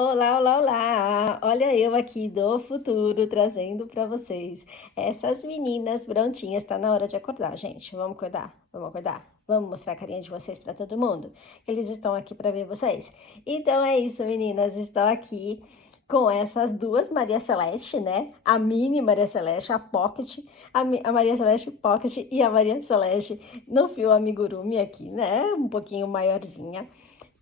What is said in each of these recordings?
Olá, olá, olá! Olha eu aqui do futuro trazendo para vocês essas meninas prontinhas. Tá na hora de acordar, gente. Vamos acordar, vamos acordar. Vamos mostrar a carinha de vocês para todo mundo. Eles estão aqui para ver vocês. Então é isso, meninas. Estou aqui com essas duas Maria Celeste, né? A mini Maria Celeste, a Pocket, a Maria Celeste Pocket e a Maria Celeste no fio amigurumi aqui, né? Um pouquinho maiorzinha.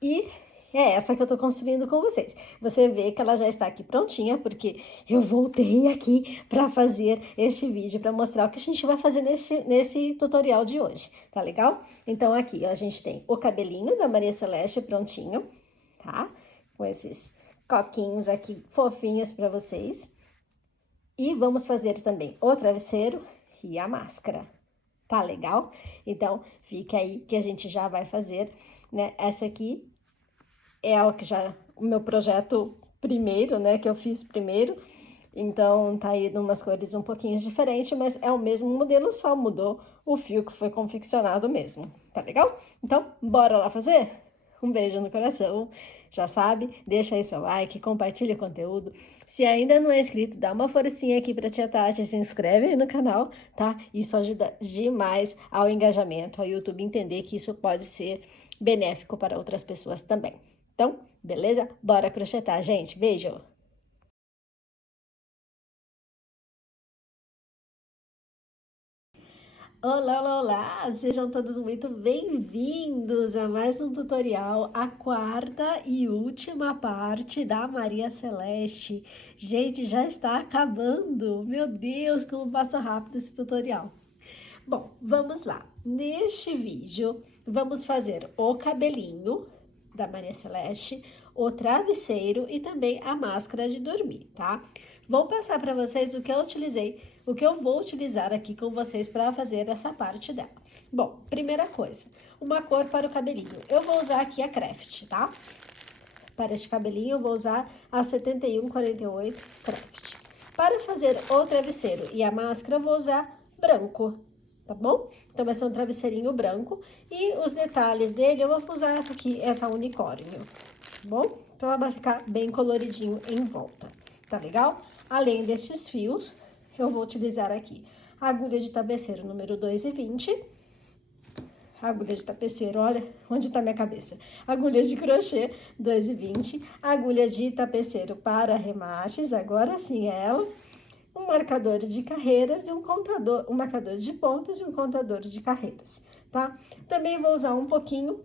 E é essa que eu tô construindo com vocês. Você vê que ela já está aqui prontinha, porque eu voltei aqui para fazer este vídeo, para mostrar o que a gente vai fazer nesse tutorial de hoje, tá legal? Então aqui, ó, a gente tem o cabelinho da Maria Celeste prontinho, tá? Com esses coquinhos aqui fofinhos para vocês. E vamos fazer também o travesseiro e a máscara. Tá legal? Então, fica aí que a gente já vai fazer, né? Essa aqui é o meu projeto primeiro, né, que eu fiz primeiro. Então, tá aí numas cores um pouquinho diferentes, mas é o mesmo modelo, só mudou o fio que foi confeccionado mesmo. Tá legal? Então, bora lá fazer? Um beijo no coração. Já sabe, deixa aí seu like, compartilha o conteúdo. Se ainda não é inscrito, dá uma forcinha aqui pra tia Tati, se inscreve aí no canal, tá? Isso ajuda demais ao engajamento, ao YouTube entender que isso pode ser benéfico para outras pessoas também. Então, beleza? Bora crochetar, gente. Beijo! Olá, olá, olá! Sejam todos muito bem-vindos a mais um tutorial, a quarta e última parte da Maria Celeste. Gente, já está acabando! Meu Deus, como passa rápido esse tutorial! Bom, vamos lá. Neste vídeo, vamos fazer o cabelinho da Maria Celeste, o travesseiro e também a máscara de dormir, tá? Vou passar para vocês o que eu utilizei, o que eu vou utilizar aqui com vocês para fazer essa parte dela. Bom, primeira coisa, uma cor para o cabelinho. Eu vou usar aqui a Craft, tá? Para este cabelinho, eu vou usar a 7148 Craft. Para fazer o travesseiro e a máscara, eu vou usar branco, tá bom? Então, vai ser um travesseirinho branco. E os detalhes dele, eu vou usar essa aqui, essa unicórnio, tá bom? Então, ela vai ficar bem coloridinho em volta, tá legal? Além destes fios, eu vou utilizar aqui a agulha de tapeceiro número 2,20. Agulha de tapeceiro, olha onde tá minha cabeça. Agulha de crochê 2,20. Agulha de tapeceiro para arremates, agora sim ela. Um marcador de carreiras e um marcador de pontas e um contador de carreiras, tá? Também vou usar um pouquinho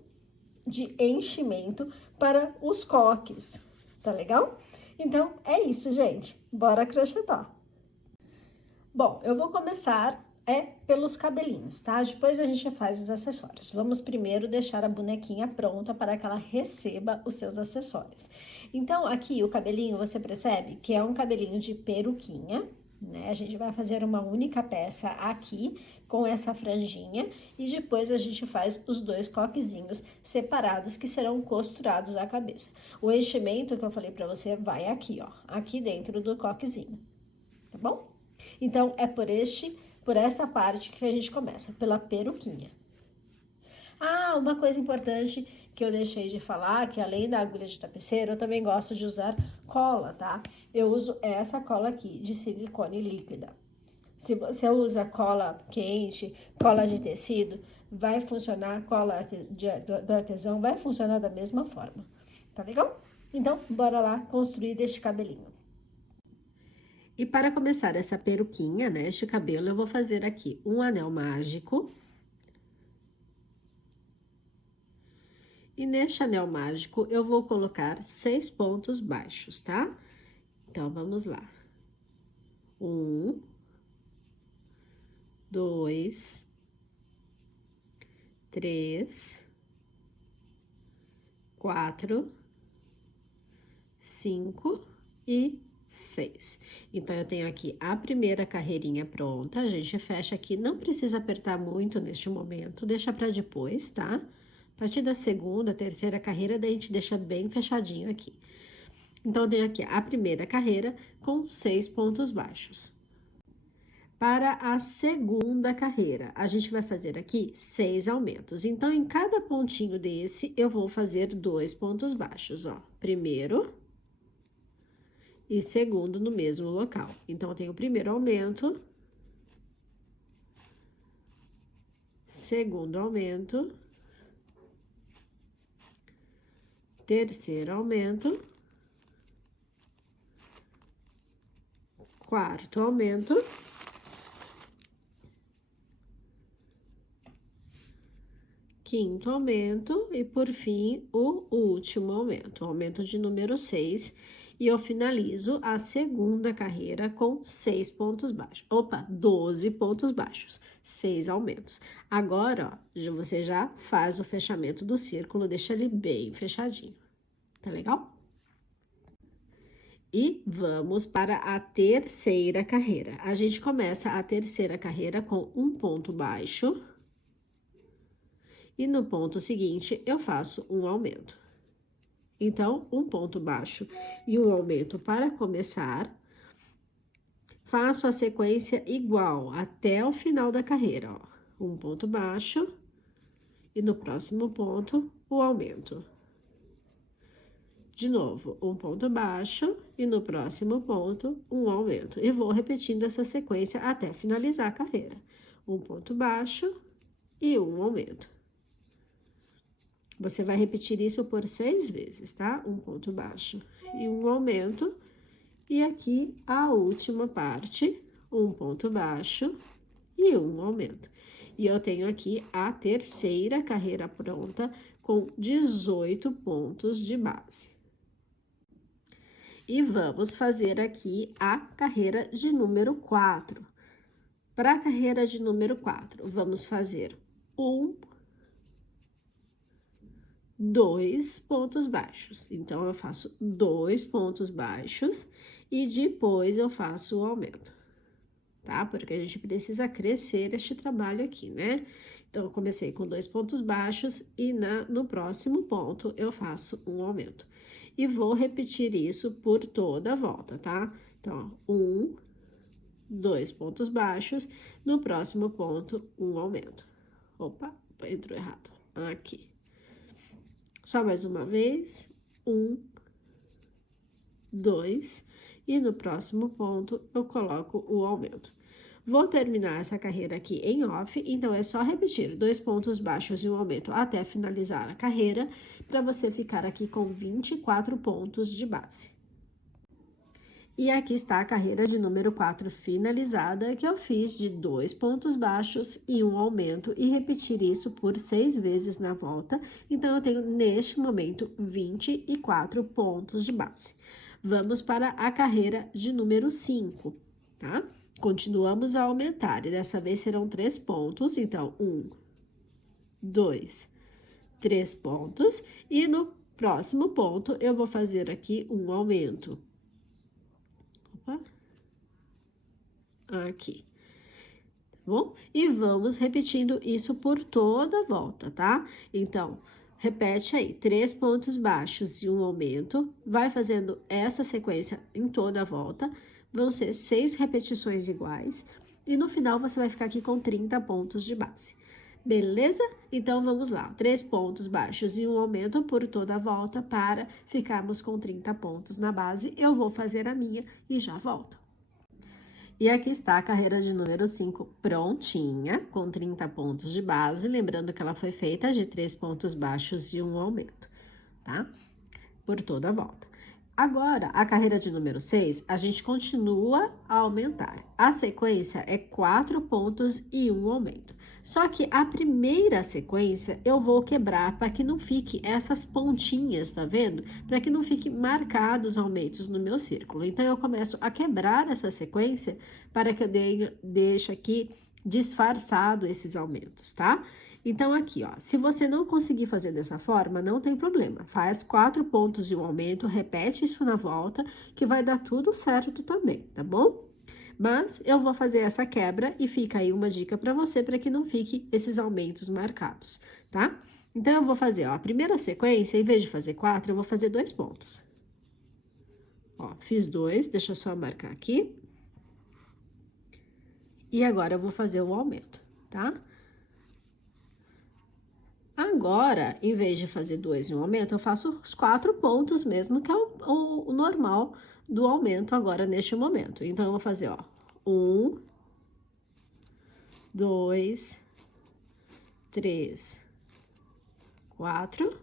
de enchimento para os coques, tá legal? Então, é isso, gente. Bora crochetar. Bom, eu vou começar pelos cabelinhos, tá? Depois a gente faz os acessórios. Vamos primeiro deixar a bonequinha pronta para que ela receba os seus acessórios. Então, aqui o cabelinho, você percebe que é um cabelinho de peruquinha, né? A gente vai fazer uma única peça aqui com essa franjinha e depois a gente faz os dois coquezinhos separados que serão costurados à cabeça. O enchimento que eu falei para você vai aqui, ó, aqui dentro do coquezinho, tá bom? Então, é por essa parte que a gente começa, pela peruquinha. Ah, uma coisa importante que eu deixei de falar, que além da agulha de tapeceiro, eu também gosto de usar cola, tá? Eu uso essa cola aqui, de silicone líquida. Se você usa cola quente, cola de tecido, vai funcionar, cola do artesão vai funcionar da mesma forma, tá legal? Então, bora lá construir este cabelinho. E para começar essa peruquinha, né, este cabelo, eu vou fazer aqui um anel mágico. E neste anel mágico, eu vou colocar 6 pontos baixos, tá? Então, vamos lá. 1, 2, 3, 4, 5 e 6. Então, eu tenho aqui a primeira carreirinha pronta, a gente fecha aqui, não precisa apertar muito neste momento, deixa pra depois, tá? A partir da segunda, terceira carreira, daí a gente deixa bem fechadinho aqui. Então, eu tenho aqui a primeira carreira com 6 pontos baixos. Para a segunda carreira, a gente vai fazer aqui 6 aumentos. Então, em cada pontinho desse, eu vou fazer 2 pontos baixos, ó. Primeiro e segundo no mesmo local. Então, eu tenho o primeiro aumento, segundo aumento, terceiro aumento, quarto aumento, quinto aumento e, por fim, o último aumento, o aumento de número 6. E eu finalizo a segunda carreira com 6 pontos baixos. Opa, 12 pontos baixos, 6 aumentos. Agora, ó, você já faz o fechamento do círculo, deixa ele bem fechadinho. Tá legal? E vamos para a terceira carreira. A gente começa a terceira carreira com um ponto baixo. E no ponto seguinte, eu faço um aumento. Então, um ponto baixo e um aumento para começar. Faço a sequência igual até o final da carreira, ó. Um ponto baixo e no próximo ponto, o aumento. De novo, um ponto baixo e no próximo ponto, um aumento. E vou repetindo essa sequência até finalizar a carreira. Um ponto baixo e um aumento. Você vai repetir isso por 6 vezes, tá? Um ponto baixo e um aumento. E aqui, a última parte, um ponto baixo e um aumento. E eu tenho aqui a terceira carreira pronta com 18 pontos de base. E vamos fazer aqui a carreira de número 4. Para a carreira de número 4, vamos fazer 2 pontos baixos. Então, eu faço 2 pontos baixos e depois eu faço o aumento, tá? Porque a gente precisa crescer este trabalho aqui, né? Então, eu comecei com 2 pontos baixos e no próximo ponto eu faço um aumento. E vou repetir isso por toda a volta, tá? Então, 2 pontos baixos, no próximo ponto, um aumento. Opa, entrou errado. Aqui. Só mais uma vez, 2, e no próximo ponto eu coloco o aumento. Vou terminar essa carreira aqui em off, então é só repetir 2 pontos baixos e um aumento até finalizar a carreira, para você ficar aqui com 24 pontos de base. E aqui está a carreira de número 4 finalizada, que eu fiz de 2 pontos baixos e um aumento, e repetir isso por 6 vezes na volta. Então, eu tenho, neste momento, 24 pontos de base. Vamos para a carreira de número 5, tá? Continuamos a aumentar, e dessa vez serão 3 pontos. Então, 2, 3 pontos. E no próximo ponto, eu vou fazer aqui um aumento. Aqui, tá bom? E vamos repetindo isso por toda a volta, tá? Então, repete aí, 3 pontos baixos e um aumento, vai fazendo essa sequência em toda a volta, vão ser 6 repetições iguais, e no final você vai ficar aqui com 30 pontos de base. Beleza? Então, vamos lá. 3 pontos baixos e um aumento por toda a volta para ficarmos com 30 pontos na base. Eu vou fazer a minha e já volto. E aqui está a carreira de número 5 prontinha, com 30 pontos de base. Lembrando que ela foi feita de 3 pontos baixos e um aumento, tá? Por toda a volta. Agora, a carreira de número 6, a gente continua a aumentar. A sequência é 4 pontos e um aumento. Só que a primeira sequência eu vou quebrar para que não fique essas pontinhas, tá vendo? Para que não fique marcados aumentos no meu círculo. Então, eu começo a quebrar essa sequência para que eu deixe aqui disfarçado esses aumentos, tá? Então, aqui, ó, se você não conseguir fazer dessa forma, não tem problema. Faz 4 pontos e um aumento, repete isso na volta, que vai dar tudo certo também, tá bom? Mas eu vou fazer essa quebra e fica aí uma dica para você, para que não fique esses aumentos marcados, tá? Então, eu vou fazer, ó, a primeira sequência, em vez de fazer 4, eu vou fazer 2 pontos. Ó, fiz 2, deixa eu só marcar aqui. E agora, eu vou fazer o aumento, tá? Agora, em vez de fazer 2 em um aumento, eu faço os 4 pontos mesmo, que é o normal do aumento agora neste momento. Então, eu vou fazer, ó, 1, 2, 3, 4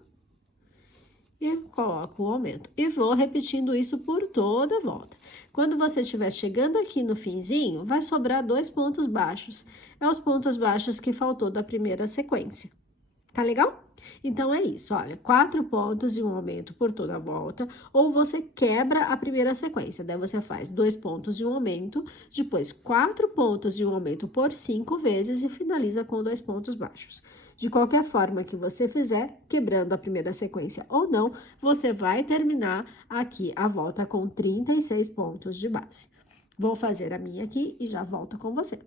e coloco o aumento. E vou repetindo isso por toda a volta. Quando você estiver chegando aqui no finzinho, vai sobrar 2 pontos baixos. É os pontos baixos que faltou da primeira sequência. Tá legal? Então, é isso, olha, 4 pontos e um aumento por toda a volta, ou você quebra a primeira sequência, daí você faz 2 pontos e um aumento, depois 4 pontos e um aumento por 5 vezes e finaliza com 2 pontos baixos. De qualquer forma que você fizer, quebrando a primeira sequência ou não, você vai terminar aqui a volta com 36 pontos de base. Vou fazer a minha aqui e já volto com você.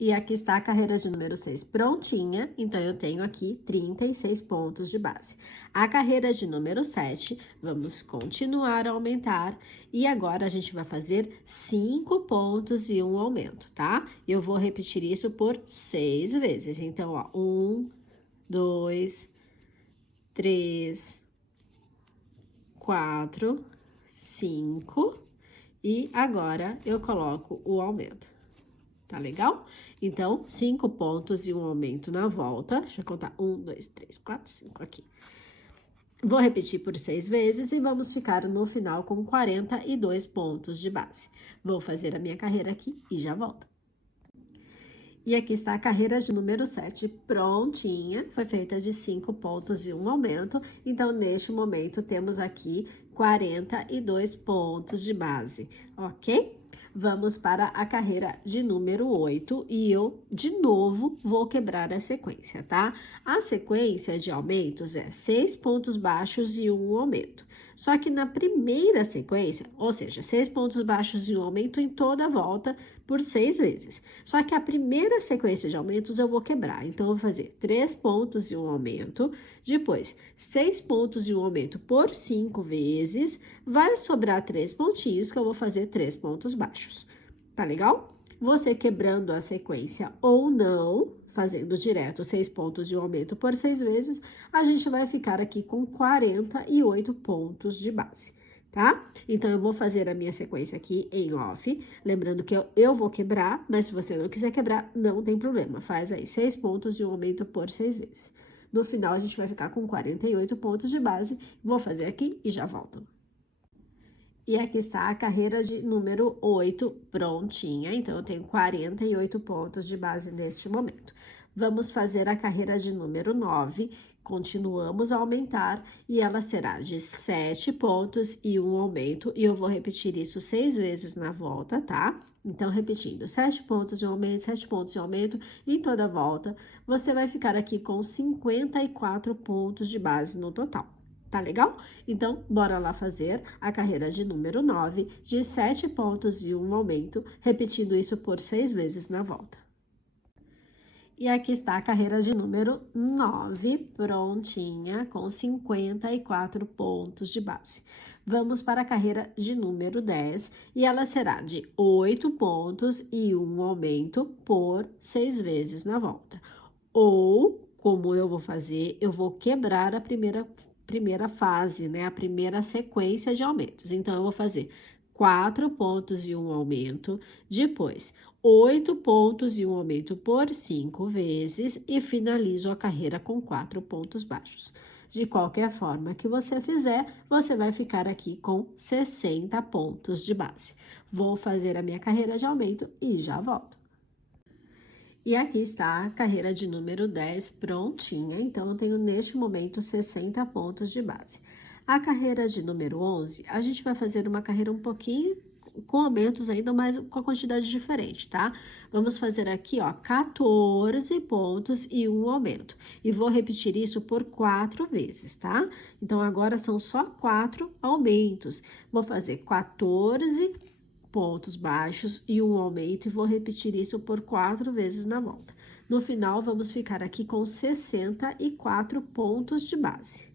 E aqui está a carreira de número 6 prontinha, então eu tenho aqui 36 pontos de base. A carreira de número 7, vamos continuar a aumentar, e agora a gente vai fazer 5 pontos e um aumento, tá? Eu vou repetir isso por 6 vezes, então, ó, 1, 2, 3, 4, 5, e agora eu coloco o aumento. Tá legal? Então, 5 pontos e um aumento na volta. Deixa eu contar. 1, 2, 3, 4, 5 aqui. Vou repetir por 6 vezes e vamos ficar no final com 42 pontos de base. Vou fazer a minha carreira aqui e já volto. E aqui está a carreira de número 7 prontinha. Foi feita de 5 pontos e um aumento. Então, neste momento, temos aqui 42 pontos de base, ok? Vamos para a carreira de número 8 e eu, de novo, vou quebrar a sequência, tá? A sequência de aumentos é 6 pontos baixos e um aumento. Só que na primeira sequência, ou seja, 6 pontos baixos e um aumento em toda a volta por 6 vezes. Só que a primeira sequência de aumentos eu vou quebrar. Então, eu vou fazer 3 pontos e um aumento, depois 6 pontos e um aumento por 5 vezes, vai sobrar 3 pontinhos que eu vou fazer 3 pontos baixos. Tá legal? Você quebrando a sequência ou não, fazendo direto 6 pontos e um aumento por 6 vezes, a gente vai ficar aqui com 48 pontos de base, tá? Então, eu vou fazer a minha sequência aqui em off, lembrando que eu vou quebrar, mas se você não quiser quebrar, não tem problema. Faz aí 6 pontos e um aumento por 6 vezes. No final, a gente vai ficar com 48 pontos de base. Vou fazer aqui e já volto. E aqui está a carreira de número 8 prontinha, então eu tenho 48 pontos de base neste momento. Vamos fazer a carreira de número 9, continuamos a aumentar e ela será de 7 pontos e um aumento, e eu vou repetir isso 6 vezes na volta, tá? Então, repetindo, 7 pontos e um aumento, 7 pontos e um aumento, em toda a volta, você vai ficar aqui com 54 pontos de base no total. Tá legal? Então, bora lá fazer a carreira de número 9, de 7 pontos e um aumento, repetindo isso por 6 vezes na volta. E aqui está a carreira de número 9, prontinha, com 54 pontos de base. Vamos para a carreira de número 10, e ela será de 8 pontos e um aumento por 6 vezes na volta. Ou, como eu vou fazer, eu vou quebrar a primeira fase, né? A primeira sequência de aumentos. Então, eu vou fazer 4 pontos e um aumento, depois 8 pontos e um aumento por 5 vezes e finalizo a carreira com 4 pontos baixos. De qualquer forma que você fizer, você vai ficar aqui com 60 pontos de base. Vou fazer a minha carreira de aumento e já volto. E aqui está a carreira de número 10 prontinha, então eu tenho neste momento 60 pontos de base. A carreira de número 11, a gente vai fazer uma carreira um pouquinho com aumentos ainda, mas com a quantidade diferente, tá? Vamos fazer aqui, ó, 14 pontos e um aumento. E vou repetir isso por 4 vezes, tá? Então, agora são só 4 aumentos. Vou fazer 14 pontos baixos e um aumento, e vou repetir isso por 4 vezes na volta. No final, vamos ficar aqui com 64 pontos de base.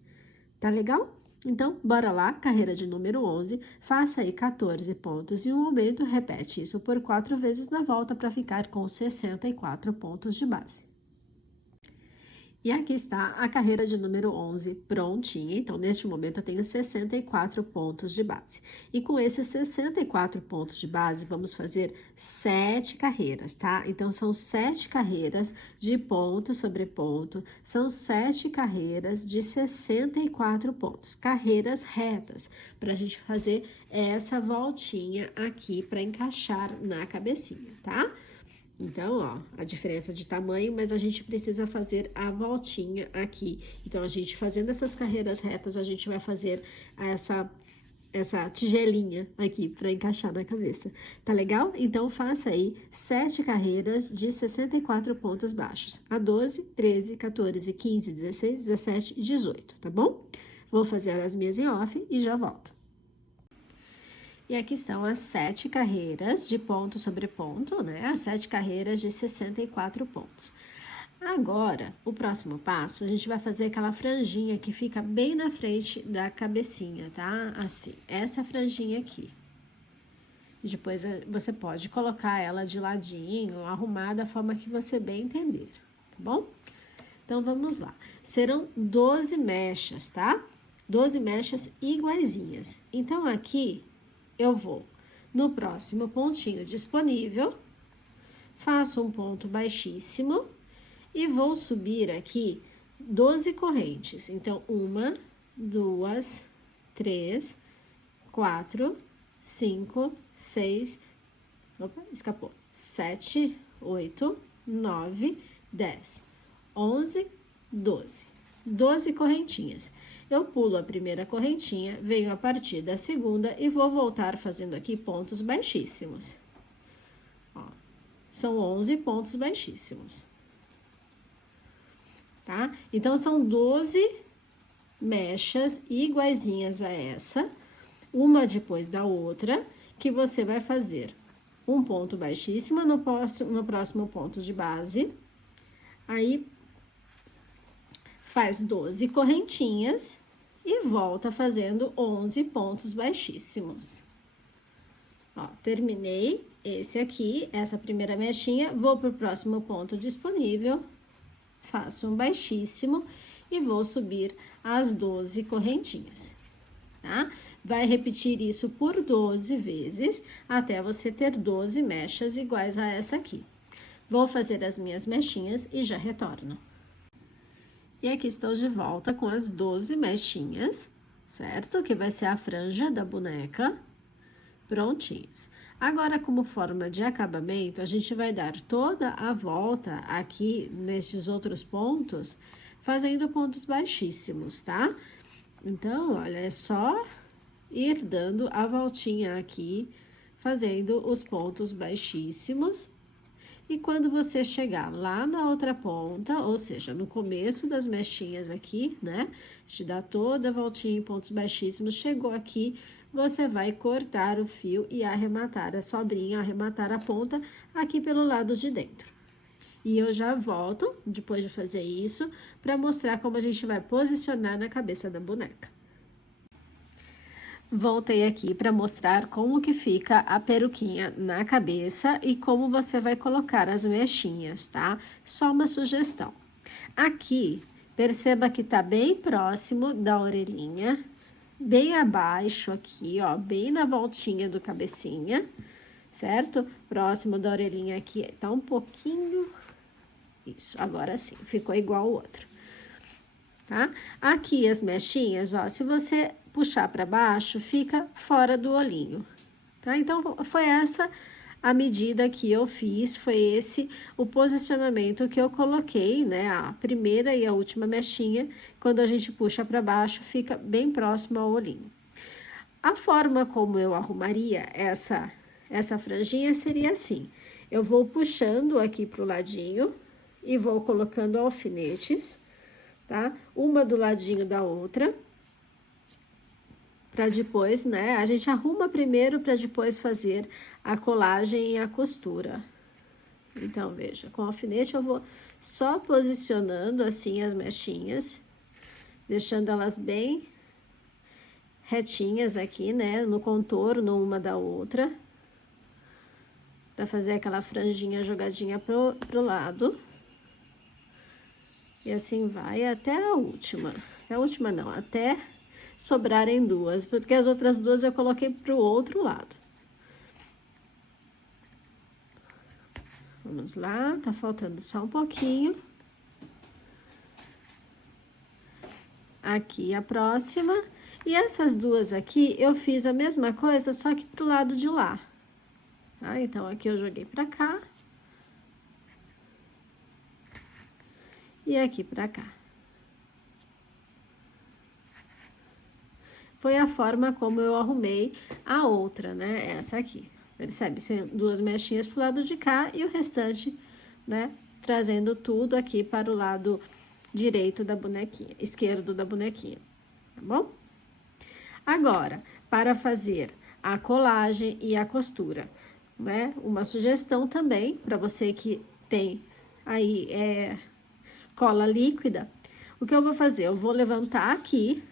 Tá legal? Então, bora lá, carreira de número 11, faça aí 14 pontos e um aumento, repete isso por 4 vezes na volta para ficar com 64 pontos de base. E aqui está a carreira de número 11 prontinha. Então, neste momento, eu tenho 64 pontos de base. E com esses 64 pontos de base, vamos fazer 7 carreiras, tá? Então, são 7 carreiras de ponto sobre ponto. São 7 carreiras de 64 pontos. Carreiras retas, para a gente fazer essa voltinha aqui para encaixar na cabecinha, tá? Então, ó, a diferença de tamanho, mas a gente precisa fazer a voltinha aqui. Então, a gente fazendo essas carreiras retas, a gente vai fazer essa tigelinha aqui para encaixar na cabeça. Tá legal? Então, faça aí 7 carreiras de 64 pontos baixos. A 12, 13, 14, 15, 16, 17 e 18, tá bom? Vou fazer as minhas em off e já volto. E aqui estão as 7 carreiras de ponto sobre ponto, né? As 7 carreiras de 64 pontos. Agora, o próximo passo, a gente vai fazer aquela franjinha que fica bem na frente da cabecinha, tá? Assim, essa franjinha aqui. E depois você pode colocar ela de ladinho, arrumar da forma que você bem entender, tá bom? Então, vamos lá. Serão 12 mechas, tá? 12 mechas iguaizinhas. Então, aqui eu vou no próximo pontinho disponível, faço um ponto baixíssimo e vou subir aqui 12 correntes. Então, 1, 2, 3, 4, 5, 6, opa, escapou, 7, 8, 9, 10, 11, 12. 12 correntinhas. Eu pulo a primeira correntinha, venho a partir da segunda e vou voltar fazendo aqui pontos baixíssimos. Ó, são 11 pontos baixíssimos. Tá? Então, são 12 mechas iguaizinhas a essa, uma depois da outra, que você vai fazer um ponto baixíssimo no próximo ponto de base. Aí, faz 12 correntinhas e volta fazendo 11 pontos baixíssimos. Ó, terminei esse aqui, essa primeira mechinha, vou pro próximo ponto disponível, faço um baixíssimo e vou subir as 12 correntinhas, tá? Vai repetir isso por 12 vezes, até você ter 12 mechas iguais a essa aqui. Vou fazer as minhas mechinhas e já retorno. E aqui estou de volta com as 12 mechinhas, certo? Que vai ser a franja da boneca, prontinhas. Agora, como forma de acabamento, a gente vai dar toda a volta aqui nestes outros pontos, fazendo pontos baixíssimos, tá? Então, olha, é só ir dando a voltinha aqui, fazendo os pontos baixíssimos. E quando você chegar lá na outra ponta, ou seja, no começo das mechinhas aqui, né? Te dá toda a voltinha em pontos baixíssimos, chegou aqui, você vai cortar o fio e arrematar a sobrinha, arrematar a ponta aqui pelo lado de dentro. E eu já volto, depois de fazer isso, para mostrar como a gente vai posicionar na cabeça da boneca. Voltei aqui para mostrar como que fica a peruquinha na cabeça e como você vai colocar as mechinhas, tá? Só uma sugestão. Aqui, perceba que tá bem próximo da orelhinha, bem abaixo aqui, ó, bem na voltinha do cabecinha, certo? Próximo da orelhinha aqui, tá um pouquinho... Isso, agora sim, ficou igual ao outro. Tá? Aqui as mechinhas, ó, se você puxar para baixo, fica fora do olhinho, tá? Então, foi essa a medida que eu fiz, foi esse o posicionamento que eu coloquei, né? A primeira e a última mechinha, quando a gente puxa para baixo, fica bem próximo ao olhinho. A forma como eu arrumaria essa franjinha seria assim: eu vou puxando aqui pro ladinho e vou colocando alfinetes, tá? Uma do ladinho da outra, para depois, né? A gente arruma primeiro para depois fazer a colagem e a costura. Então, veja, com alfinete eu vou só posicionando assim as mechinhas, deixando elas bem retinhas aqui, né? No contorno uma da outra, para fazer aquela franjinha jogadinha pro lado. E assim vai até a última. A última não, até sobrarem duas, porque as outras duas eu coloquei pro outro lado. Vamos lá, tá faltando só um pouquinho. Aqui a próxima. E essas duas aqui, eu fiz a mesma coisa, só que pro lado de lá. Tá? Então, aqui eu joguei pra cá. E aqui pra cá. Foi a forma como eu arrumei a outra, né? Essa aqui. Percebe? Duas mechinhas pro lado de cá e o restante, né? Trazendo tudo aqui para o lado direito da bonequinha, esquerdo da bonequinha, tá bom? Agora, para fazer a colagem e a costura, né? Uma sugestão também, para você que tem aí cola líquida, o que eu vou fazer? Eu vou levantar aqui,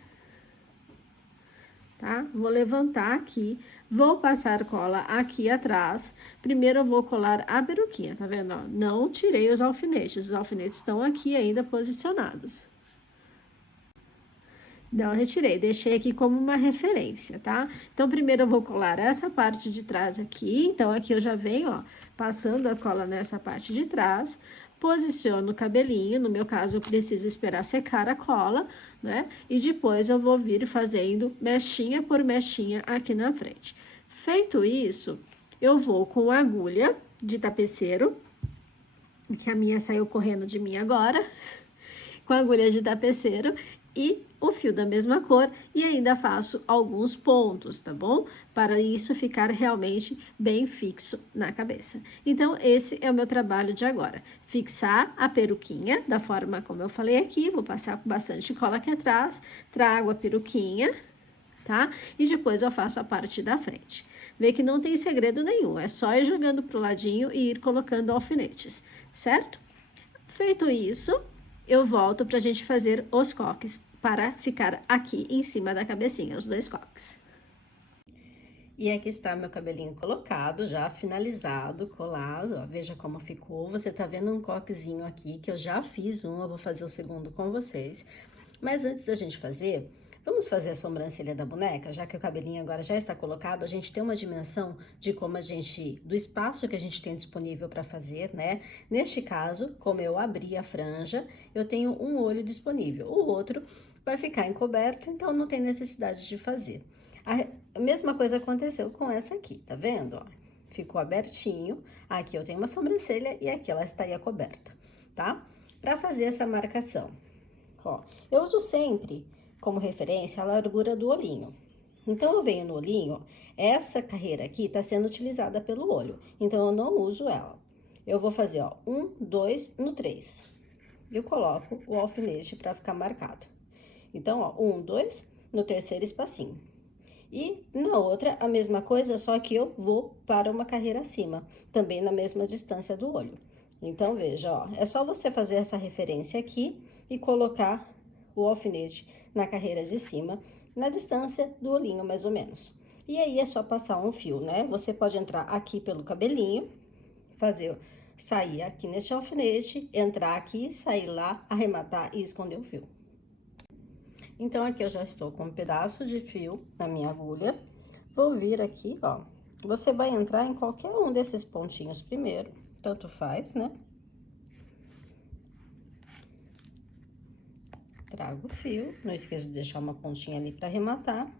tá? Vou levantar aqui, vou passar cola aqui atrás. Primeiro eu vou colar a peruquinha, tá vendo? Ó, não tirei os alfinetes estão aqui ainda posicionados. Não retirei, deixei aqui como uma referência, tá? Então, primeiro eu vou colar essa parte de trás aqui. Então, aqui eu já venho, ó, passando a cola nessa parte de trás. Posiciono o cabelinho, no meu caso, eu preciso esperar secar a cola, né? E depois eu vou vir fazendo mechinha por mechinha aqui na frente. Feito isso, eu vou com a agulha de tapeceiro, que a minha saiu correndo de mim agora, com a agulha de tapeceiro e o fio da mesma cor e ainda faço alguns pontos, tá bom? Para isso ficar realmente bem fixo na cabeça. Então, esse é o meu trabalho de agora. Fixar a peruquinha da forma como eu falei aqui, vou passar com bastante cola aqui atrás, trago a peruquinha, tá? E depois eu faço a parte da frente. Vê que não tem segredo nenhum, é só ir jogando pro ladinho e ir colocando alfinetes, certo? Feito isso, eu volto pra gente fazer os coques para ficar aqui em cima da cabecinha, os dois coques. E aqui está meu cabelinho colocado, já finalizado, colado, ó, veja como ficou. Você tá vendo um coquezinho aqui, que eu já fiz um, eu vou fazer o segundo com vocês. Mas antes da gente fazer, vamos fazer a sobrancelha da boneca? Já que o cabelinho agora já está colocado, a gente tem uma dimensão de como do espaço que a gente tem disponível para fazer, né? Neste caso, como eu abri a franja, eu tenho um olho disponível, o outro vai ficar encoberto, então não tem necessidade de fazer. A mesma coisa aconteceu com essa aqui, tá vendo? Ó, ficou abertinho, aqui eu tenho uma sobrancelha e aqui ela estaria coberta, tá? Para fazer essa marcação, ó, eu uso sempre como referência a largura do olhinho. Então, eu venho no olhinho, essa carreira aqui tá sendo utilizada pelo olho, então eu não uso ela. Eu vou fazer, ó, 1, 2, no 3. Eu coloco o alfinete para ficar marcado. Então, ó, 1, 2, no terceiro espacinho. E na outra, a mesma coisa, só que eu vou para uma carreira acima, também na mesma distância do olho. Então, veja, ó, é só você fazer essa referência aqui e colocar o alfinete na carreira de cima, na distância do olhinho, mais ou menos. E aí, é só passar um fio, né? Você pode entrar aqui pelo cabelinho, sair aqui neste alfinete, entrar aqui, sair lá, arrematar e esconder o fio. Então, aqui eu já estou com um pedaço de fio na minha agulha. Vou vir aqui, ó. Você vai entrar em qualquer um desses pontinhos primeiro, tanto faz, né? Trago o fio, não esqueça de deixar uma pontinha ali para arrematar.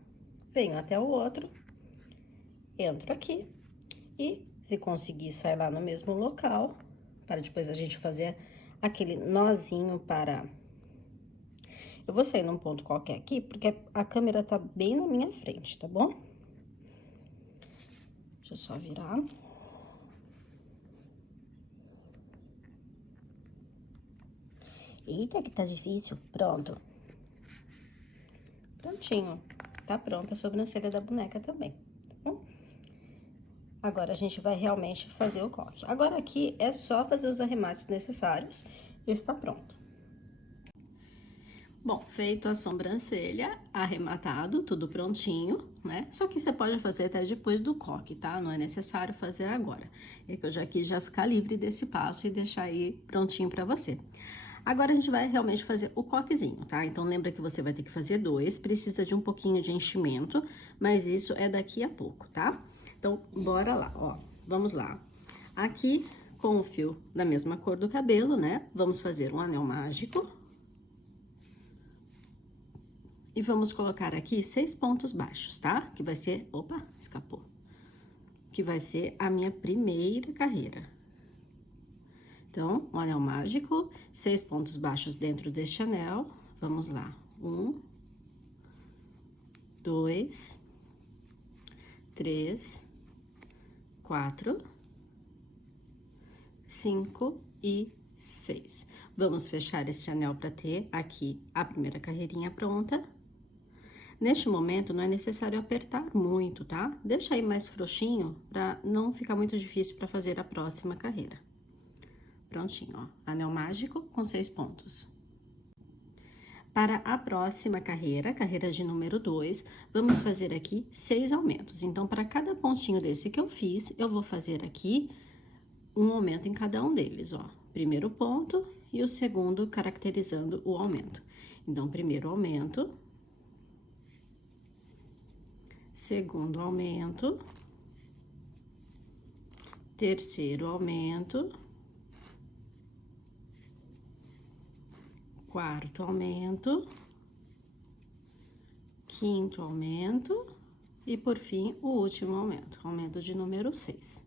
Venho até o outro, entro aqui e, se conseguir, sai lá no mesmo local, para depois a gente fazer aquele nozinho para... Eu vou sair num ponto qualquer aqui, porque a câmera tá bem na minha frente, tá bom? Deixa eu só virar. Eita, que tá difícil. Pronto. Prontinho. Tá pronta a sobrancelha da boneca também, tá bom? Agora, a gente vai realmente fazer o coque. Agora, aqui, é só fazer os arremates necessários e está pronto. Bom, feito a sobrancelha, arrematado, tudo prontinho, né? Só que você pode fazer até depois do coque, tá? Não é necessário fazer agora. É que eu já quis já ficar livre desse passo e deixar aí prontinho pra você. Agora, a gente vai realmente fazer o coquezinho, tá? Então, lembra que você vai ter que fazer 2, precisa de um pouquinho de enchimento, mas isso é daqui a pouco, tá? Então, bora lá, ó, vamos lá. Aqui, com o fio da mesma cor do cabelo, né? Vamos fazer um anel mágico. E vamos colocar aqui 6 pontos baixos, tá? Que vai ser... Opa, escapou. Que vai ser a minha primeira carreira. Então, um anel mágico, 6 pontos baixos dentro deste anel. Vamos lá. 1, 2, 3, 4, 5 e 6. Vamos fechar este anel para ter aqui a primeira carreirinha pronta. Neste momento, não é necessário apertar muito, tá? Deixa aí mais frouxinho para não ficar muito difícil para fazer a próxima carreira. Prontinho, ó. Anel mágico com 6 pontos. Para a próxima carreira, carreira de número 2, vamos fazer aqui 6 aumentos. Então, para cada pontinho desse que eu fiz, eu vou fazer aqui um aumento em cada um deles, ó. Primeiro ponto e o segundo caracterizando o aumento. Então, primeiro aumento, segundo aumento, terceiro aumento, quarto aumento, quinto aumento e, por fim, o último aumento, aumento de número 6.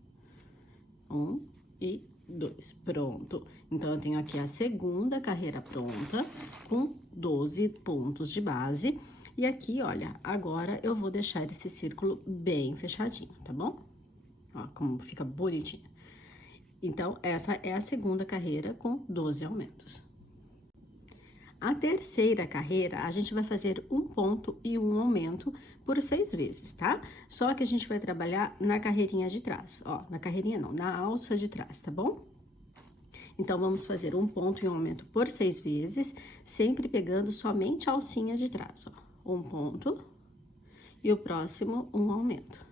1 e 2, pronto. Então, eu tenho aqui a segunda carreira pronta, com 12 pontos de base. E aqui, olha, agora eu vou deixar esse círculo bem fechadinho, tá bom? Ó, como fica bonitinho. Então, essa é a segunda carreira com 12 aumentos. A terceira carreira, a gente vai fazer um ponto e um aumento por 6 vezes, tá? Só que a gente vai trabalhar na carreirinha de trás, ó, na carreirinha não, na alça de trás, tá bom? Então, vamos fazer um ponto e um aumento por 6 vezes, sempre pegando somente a alcinha de trás, ó. Um ponto e o próximo, um aumento.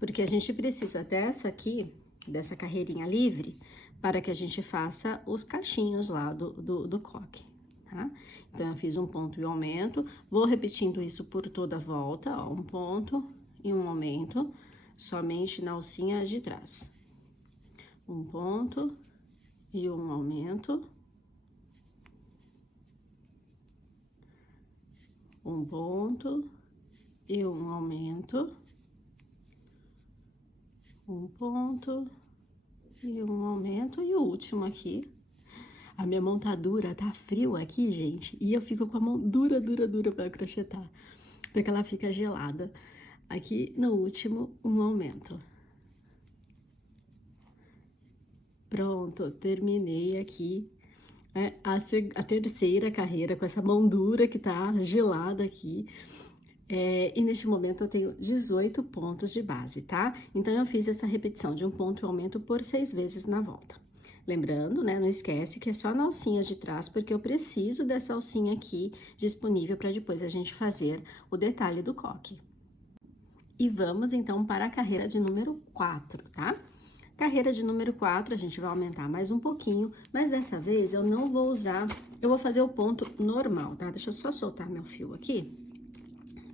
Porque a gente precisa dessa aqui, dessa carreirinha livre, para que a gente faça os cachinhos lá do coque, tá? Então, eu fiz um ponto e um aumento, vou repetindo isso por toda a volta, ó, um ponto e um aumento, somente na alcinha de trás. Um ponto e um aumento. Um ponto e um aumento. Um ponto e um aumento, e o último aqui. A minha mão tá dura, tá frio aqui, gente, e eu fico com a mão dura, dura, dura pra crochetar, porque ela fica gelada. Aqui, no último, um aumento. Pronto, terminei aqui a terceira carreira com essa mão dura que tá gelada aqui. E neste momento eu tenho 18 pontos de base, tá? Então, eu fiz essa repetição de um ponto e aumento por 6 vezes na volta. Lembrando, né, não esquece que é só na alcinha de trás, porque eu preciso dessa alcinha aqui disponível para depois a gente fazer o detalhe do coque. E vamos, então, para a carreira de número 4, tá? Carreira de número 4, a gente vai aumentar mais um pouquinho, mas dessa vez eu não vou usar, eu vou fazer o ponto normal, tá? Deixa eu só soltar meu fio aqui,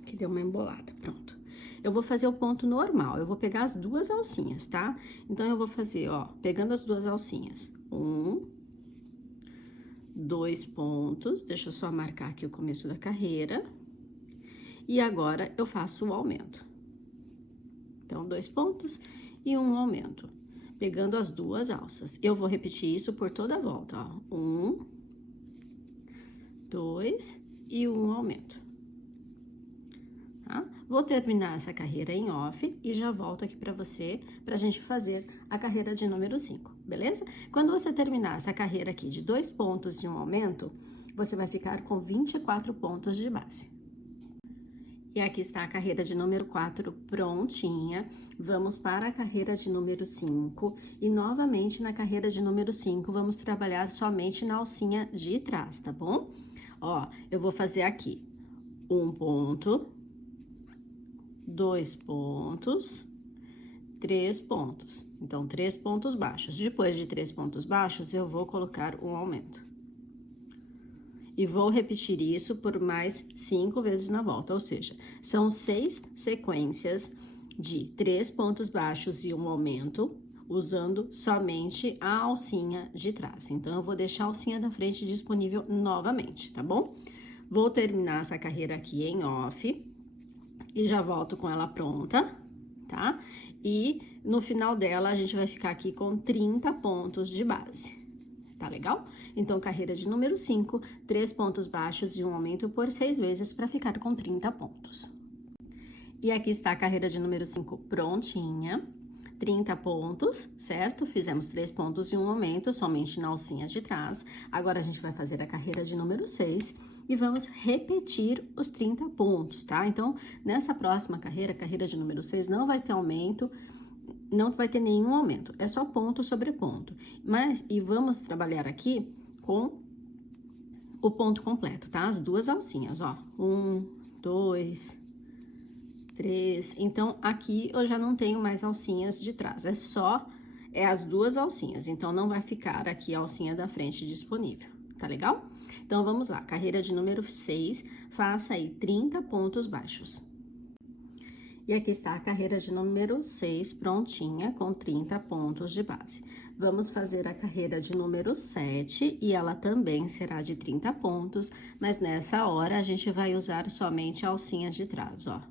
que deu uma embolada, pronto. Eu vou fazer o ponto normal, eu vou pegar as duas alcinhas, tá? Então, eu vou fazer, ó, pegando as duas alcinhas, 1, 2 pontos, deixa eu só marcar aqui o começo da carreira. E agora, eu faço o aumento. Então, 2 pontos e um aumento, pegando as duas alças. Eu vou repetir isso por toda a volta, ó. 1, 2 e um aumento. Tá? Vou terminar essa carreira em off e já volto aqui pra você, pra gente fazer a carreira de número 5, beleza? Quando você terminar essa carreira aqui de 2 pontos e um aumento, você vai ficar com 24 pontos de base. E aqui está a carreira de número 4 prontinha. Vamos para a carreira de número 5. E novamente na carreira de número 5, vamos trabalhar somente na alcinha de trás, tá bom? Ó, eu vou fazer aqui um ponto, 2 pontos, 3 pontos. Então, 3 pontos baixos. Depois de 3 pontos baixos, eu vou colocar um aumento. E vou repetir isso por mais 5 vezes na volta, ou seja, são 6 sequências de 3 pontos baixos e um aumento, usando somente a alcinha de trás. Então, eu vou deixar a alcinha da frente disponível novamente, tá bom? Vou terminar essa carreira aqui em off e já volto com ela pronta, tá? E no final dela, a gente vai ficar aqui com 30 pontos de base. Tá legal? Então, carreira de número 5, 3 pontos baixos e um aumento por 6 vezes para ficar com 30 pontos. E aqui está a carreira de número 5 prontinha, 30 pontos, certo? Fizemos 3 pontos e um aumento somente na alcinha de trás. Agora, a gente vai fazer a carreira de número 6 e vamos repetir os 30 pontos, tá? Então, nessa próxima carreira, carreira de número 6, não vai ter aumento, não vai ter nenhum aumento, é só ponto sobre ponto. E vamos trabalhar aqui com o ponto completo, tá? As duas alcinhas, ó. 1, 2, 3. Então, aqui eu já não tenho mais alcinhas de trás, é as duas alcinhas. Então, não vai ficar aqui a alcinha da frente disponível, tá legal? Então, vamos lá. Carreira de número 6, faça aí 30 pontos baixos. E aqui está a carreira de número 6 prontinha, com 30 pontos de base. Vamos fazer a carreira de número 7 e ela também será de 30 pontos, mas nessa hora a gente vai usar somente a alcinha de trás, ó.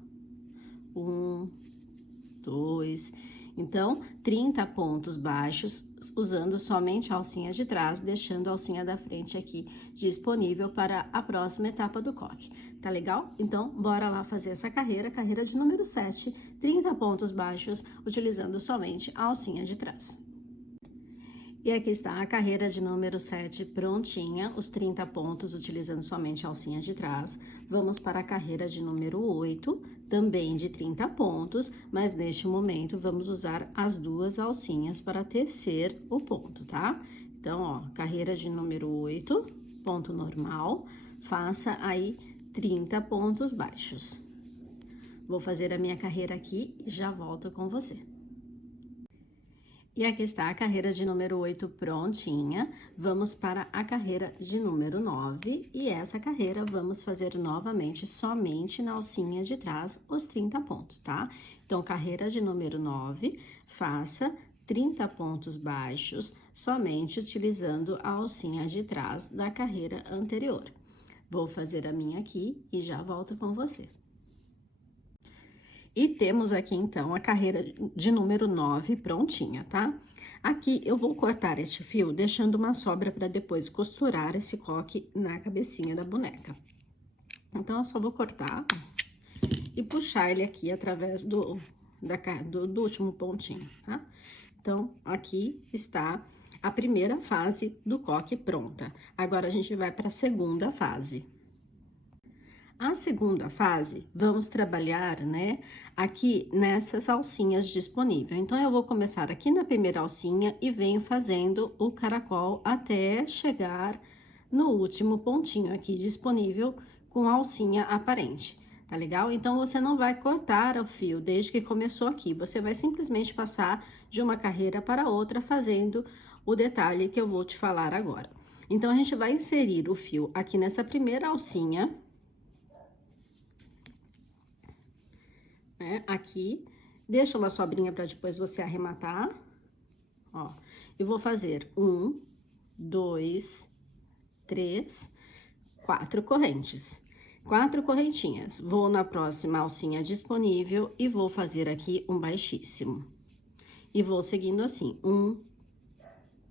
1, 2... Então, 30 pontos baixos, usando somente a alcinha de trás, deixando a alcinha da frente aqui disponível para a próxima etapa do coque. Tá legal? Então, bora lá fazer essa carreira de número 7, 30 pontos baixos, utilizando somente a alcinha de trás. E aqui está a carreira de número 7 prontinha, os 30 pontos utilizando somente a alcinha de trás. Vamos para a carreira de número 8, também de 30 pontos, mas neste momento vamos usar as duas alcinhas para tecer o ponto, tá? Então, ó, carreira de número 8, ponto normal, faça aí 30 pontos baixos. Vou fazer a minha carreira aqui e já volto com você. E aqui está a carreira de número 8 prontinha. Vamos para a carreira de número 9. E essa carreira vamos fazer novamente somente na alcinha de trás os 30 pontos, tá? Então, carreira de número 9, faça 30 pontos baixos somente utilizando a alcinha de trás da carreira anterior. Vou fazer a minha aqui e já volto com você. E temos aqui, então, a carreira de número 9 prontinha, tá? Aqui, eu vou cortar este fio, deixando uma sobra para depois costurar esse coque na cabecinha da boneca. Então, eu só vou cortar e puxar ele aqui através do último pontinho, tá? Então, aqui está a primeira fase do coque pronta. Agora, a gente vai para a segunda fase. A segunda fase, vamos trabalhar, né, aqui nessas alcinhas disponíveis. Então, eu vou começar aqui na primeira alcinha e venho fazendo o caracol até chegar no último pontinho aqui disponível com a alcinha aparente, tá legal? Então, você não vai cortar o fio desde que começou aqui, você vai simplesmente passar de uma carreira para outra fazendo o detalhe que eu vou te falar agora. Então, a gente vai inserir o fio aqui nessa primeira alcinha, né, aqui, deixa uma sobrinha para depois você arrematar, ó, eu vou fazer 1, 2, 3, 4 correntes, 4 correntinhas, vou na próxima alcinha disponível e vou fazer aqui um baixíssimo, e vou seguindo assim, 1,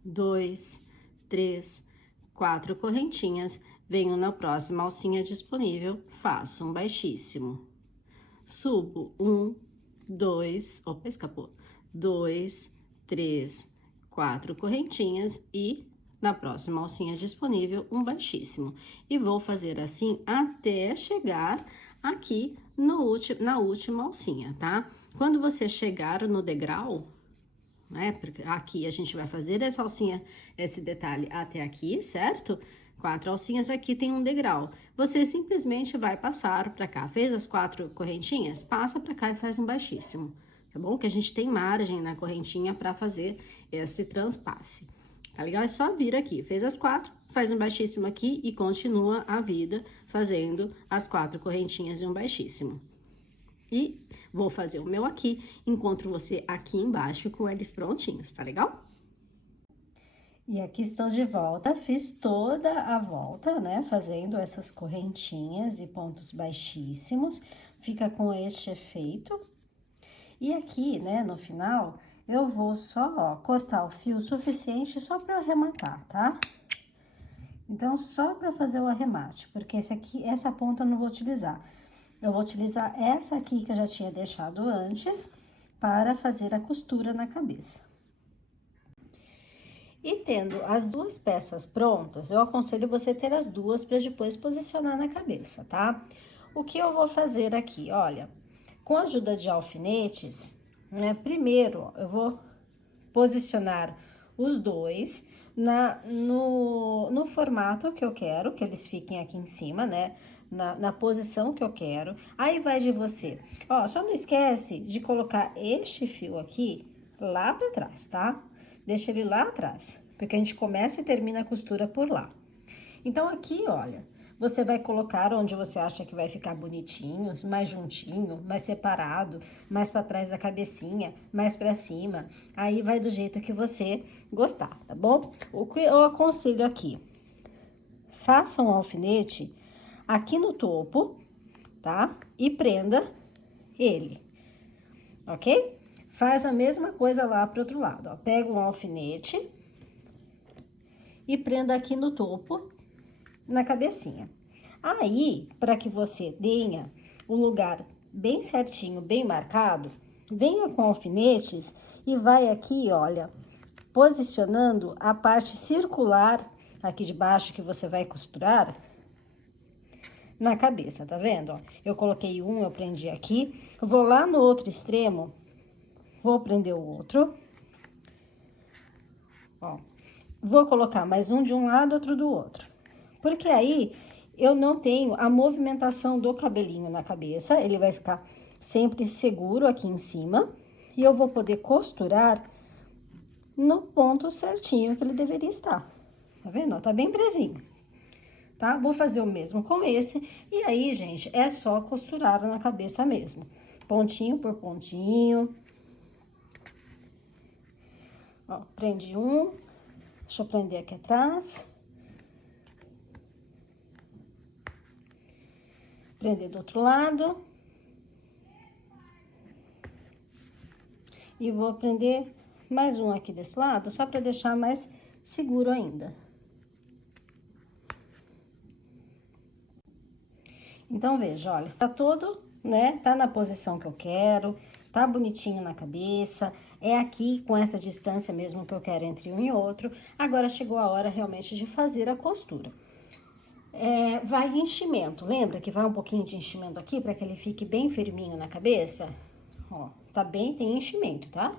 2, 3, 4 correntinhas, venho na próxima alcinha disponível, faço um baixíssimo, subo 1, 2, opa, escapou, 2, 3, 4 correntinhas e na próxima alcinha disponível um baixíssimo. E vou fazer assim até chegar aqui na última alcinha, tá? Quando você chegar no degrau, né, porque aqui a gente vai fazer essa alcinha, esse detalhe até aqui, certo? 4 alcinhas, aqui tem um degrau. Você simplesmente vai passar pra cá. Fez as 4 correntinhas? Passa pra cá e faz um baixíssimo, tá bom? Que a gente tem margem na correntinha pra fazer esse transpasse. Tá legal? É só vir aqui, fez as 4, faz um baixíssimo aqui e continua a vida fazendo as 4 correntinhas e um baixíssimo. E vou fazer o meu aqui, encontro você aqui embaixo com eles prontinhos, tá legal? E aqui estou de volta, fiz toda a volta, né, fazendo essas correntinhas e pontos baixíssimos, fica com este efeito. E aqui, né, no final, eu vou só, ó, cortar o fio suficiente só para eu arrematar, tá? Então, só para fazer o arremate, porque essa ponta eu não vou utilizar. Eu vou utilizar essa aqui que eu já tinha deixado antes para fazer a costura na cabeça. E tendo as duas peças prontas, eu aconselho você ter as duas para depois posicionar na cabeça, tá? O que eu vou fazer aqui, olha, com a ajuda de alfinetes, né? Primeiro, eu vou posicionar os dois no formato que eu quero, que eles fiquem aqui em cima, né? Na posição que eu quero. Aí vai de você. Ó, só não esquece de colocar este fio aqui lá pra trás, tá? Deixa ele lá atrás, porque a gente começa e termina a costura por lá. Então, aqui, olha, você vai colocar onde você acha que vai ficar bonitinho, mais juntinho, mais separado, mais para trás da cabecinha, mais para cima. Aí vai do jeito que você gostar, tá bom? O que eu aconselho aqui, faça um alfinete aqui no topo, tá? E prenda ele, ok? Faz a mesma coisa lá pro outro lado, ó. Pega um alfinete e prenda aqui no topo, na cabecinha. Aí, para que você tenha um lugar bem certinho, bem marcado, venha com alfinetes e vai aqui, olha, posicionando a parte circular aqui de baixo que você vai costurar na cabeça, tá vendo? Ó, eu coloquei um, eu prendi aqui, vou lá no outro extremo, vou prender o outro, ó, vou colocar mais um de um lado, outro do outro, porque aí eu não tenho a movimentação do cabelinho na cabeça, ele vai ficar sempre seguro aqui em cima, e eu vou poder costurar no ponto certinho que ele deveria estar, tá vendo? Ó, tá bem presinho, tá? Vou fazer o mesmo com esse, e aí, gente, é só costurar na cabeça mesmo, pontinho por pontinho. Ó, prendi um, deixa eu prender aqui atrás. Prender do outro lado. E vou prender mais um aqui desse lado, só para deixar mais seguro ainda. Então, veja, olha, está todo, né, tá na posição que eu quero, tá bonitinho na cabeça, é aqui com essa distância mesmo que eu quero entre um e outro. Agora, chegou a hora realmente de fazer a costura. Vai enchimento, lembra que vai um pouquinho de enchimento aqui para que ele fique bem firminho na cabeça? Ó, tá bem, tem enchimento, tá?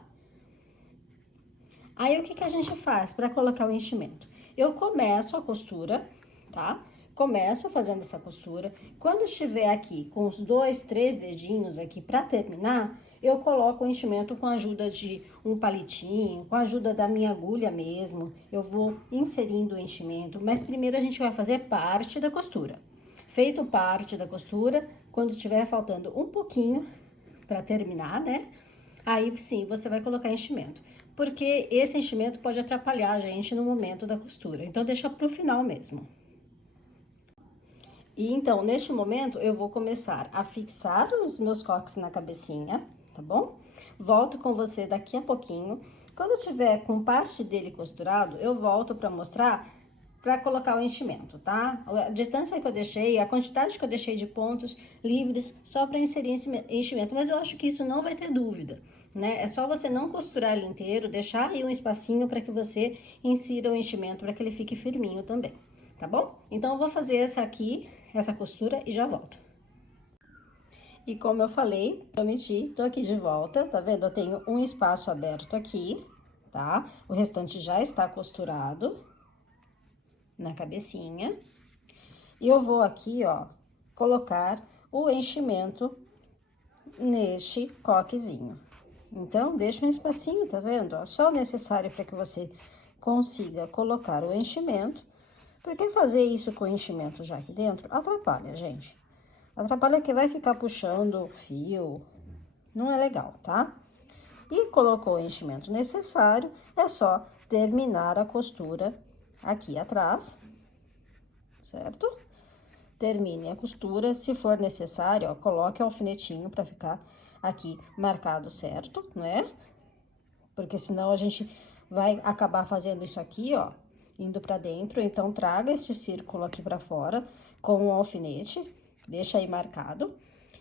Aí, o que que a gente faz para colocar o enchimento? Eu começo a costura, tá? Começo fazendo essa costura. Quando estiver aqui com os 2, 3 dedinhos aqui para terminar, eu coloco o enchimento com a ajuda de um palitinho, com a ajuda da minha agulha mesmo. Eu vou inserindo o enchimento, mas primeiro a gente vai fazer parte da costura. Feito parte da costura, quando estiver faltando um pouquinho para terminar, né? Aí sim, você vai colocar enchimento. Porque esse enchimento pode atrapalhar a gente no momento da costura. Então, deixa pro final mesmo. E então, neste momento, eu vou começar a fixar os meus coques na cabecinha, tá bom? Volto com você daqui a pouquinho. Quando eu tiver com parte dele costurado, eu volto para mostrar, para colocar o enchimento, tá? A distância que eu deixei, a quantidade que eu deixei de pontos livres, só para inserir enchimento. Mas eu acho que isso não vai ter dúvida, né? É só você não costurar ele inteiro, deixar aí um espacinho para que você insira o enchimento, para que ele fique firminho também, tá bom? Então, eu vou fazer essa costura e já volto. E como eu falei, prometi, tô aqui de volta, tá vendo? Eu tenho um espaço aberto aqui, tá? O restante já está costurado na cabecinha. E eu vou aqui, ó, colocar o enchimento neste coquezinho. Então, deixa um espacinho, tá vendo? Ó, só o necessário para que você consiga colocar o enchimento, porque fazer isso com o enchimento já aqui dentro atrapalha, gente. Atrapalha que vai ficar puxando o fio, não é legal, tá? E colocou o enchimento necessário, é só terminar a costura aqui atrás, certo? Termine a costura, se for necessário, ó, coloque o alfinetinho para ficar aqui marcado certo, né? Porque senão a gente vai acabar fazendo isso aqui, ó, indo para dentro. Então, traga esse círculo aqui para fora com o alfinete, deixa aí marcado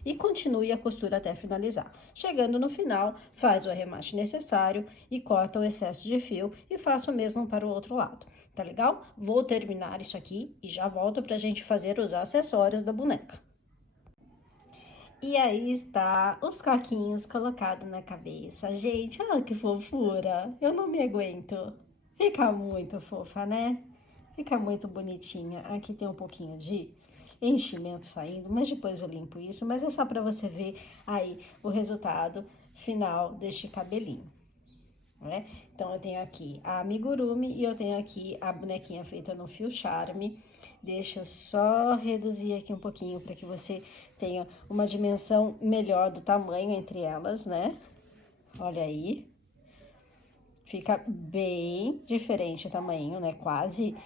e continue a costura até finalizar. Chegando no final, faz o arremate necessário e corta o excesso de fio e faça o mesmo para o outro lado, tá legal? Vou terminar isso aqui e já volto pra gente fazer os acessórios da boneca. E aí está os coquinhos colocados na cabeça. Gente, olha que fofura. Eu não me aguento. Fica muito fofa, né? Fica muito bonitinha. Aqui tem um pouquinho de enchimento saindo, mas depois eu limpo isso. Mas é só para você ver aí o resultado final deste cabelinho, né? Então, eu tenho aqui a amigurumi e eu tenho aqui a bonequinha feita no fio charme. Deixa eu só reduzir aqui um pouquinho para que você tenha uma dimensão melhor do tamanho entre elas, né? Olha aí. Fica bem diferente o tamanho, né? Quase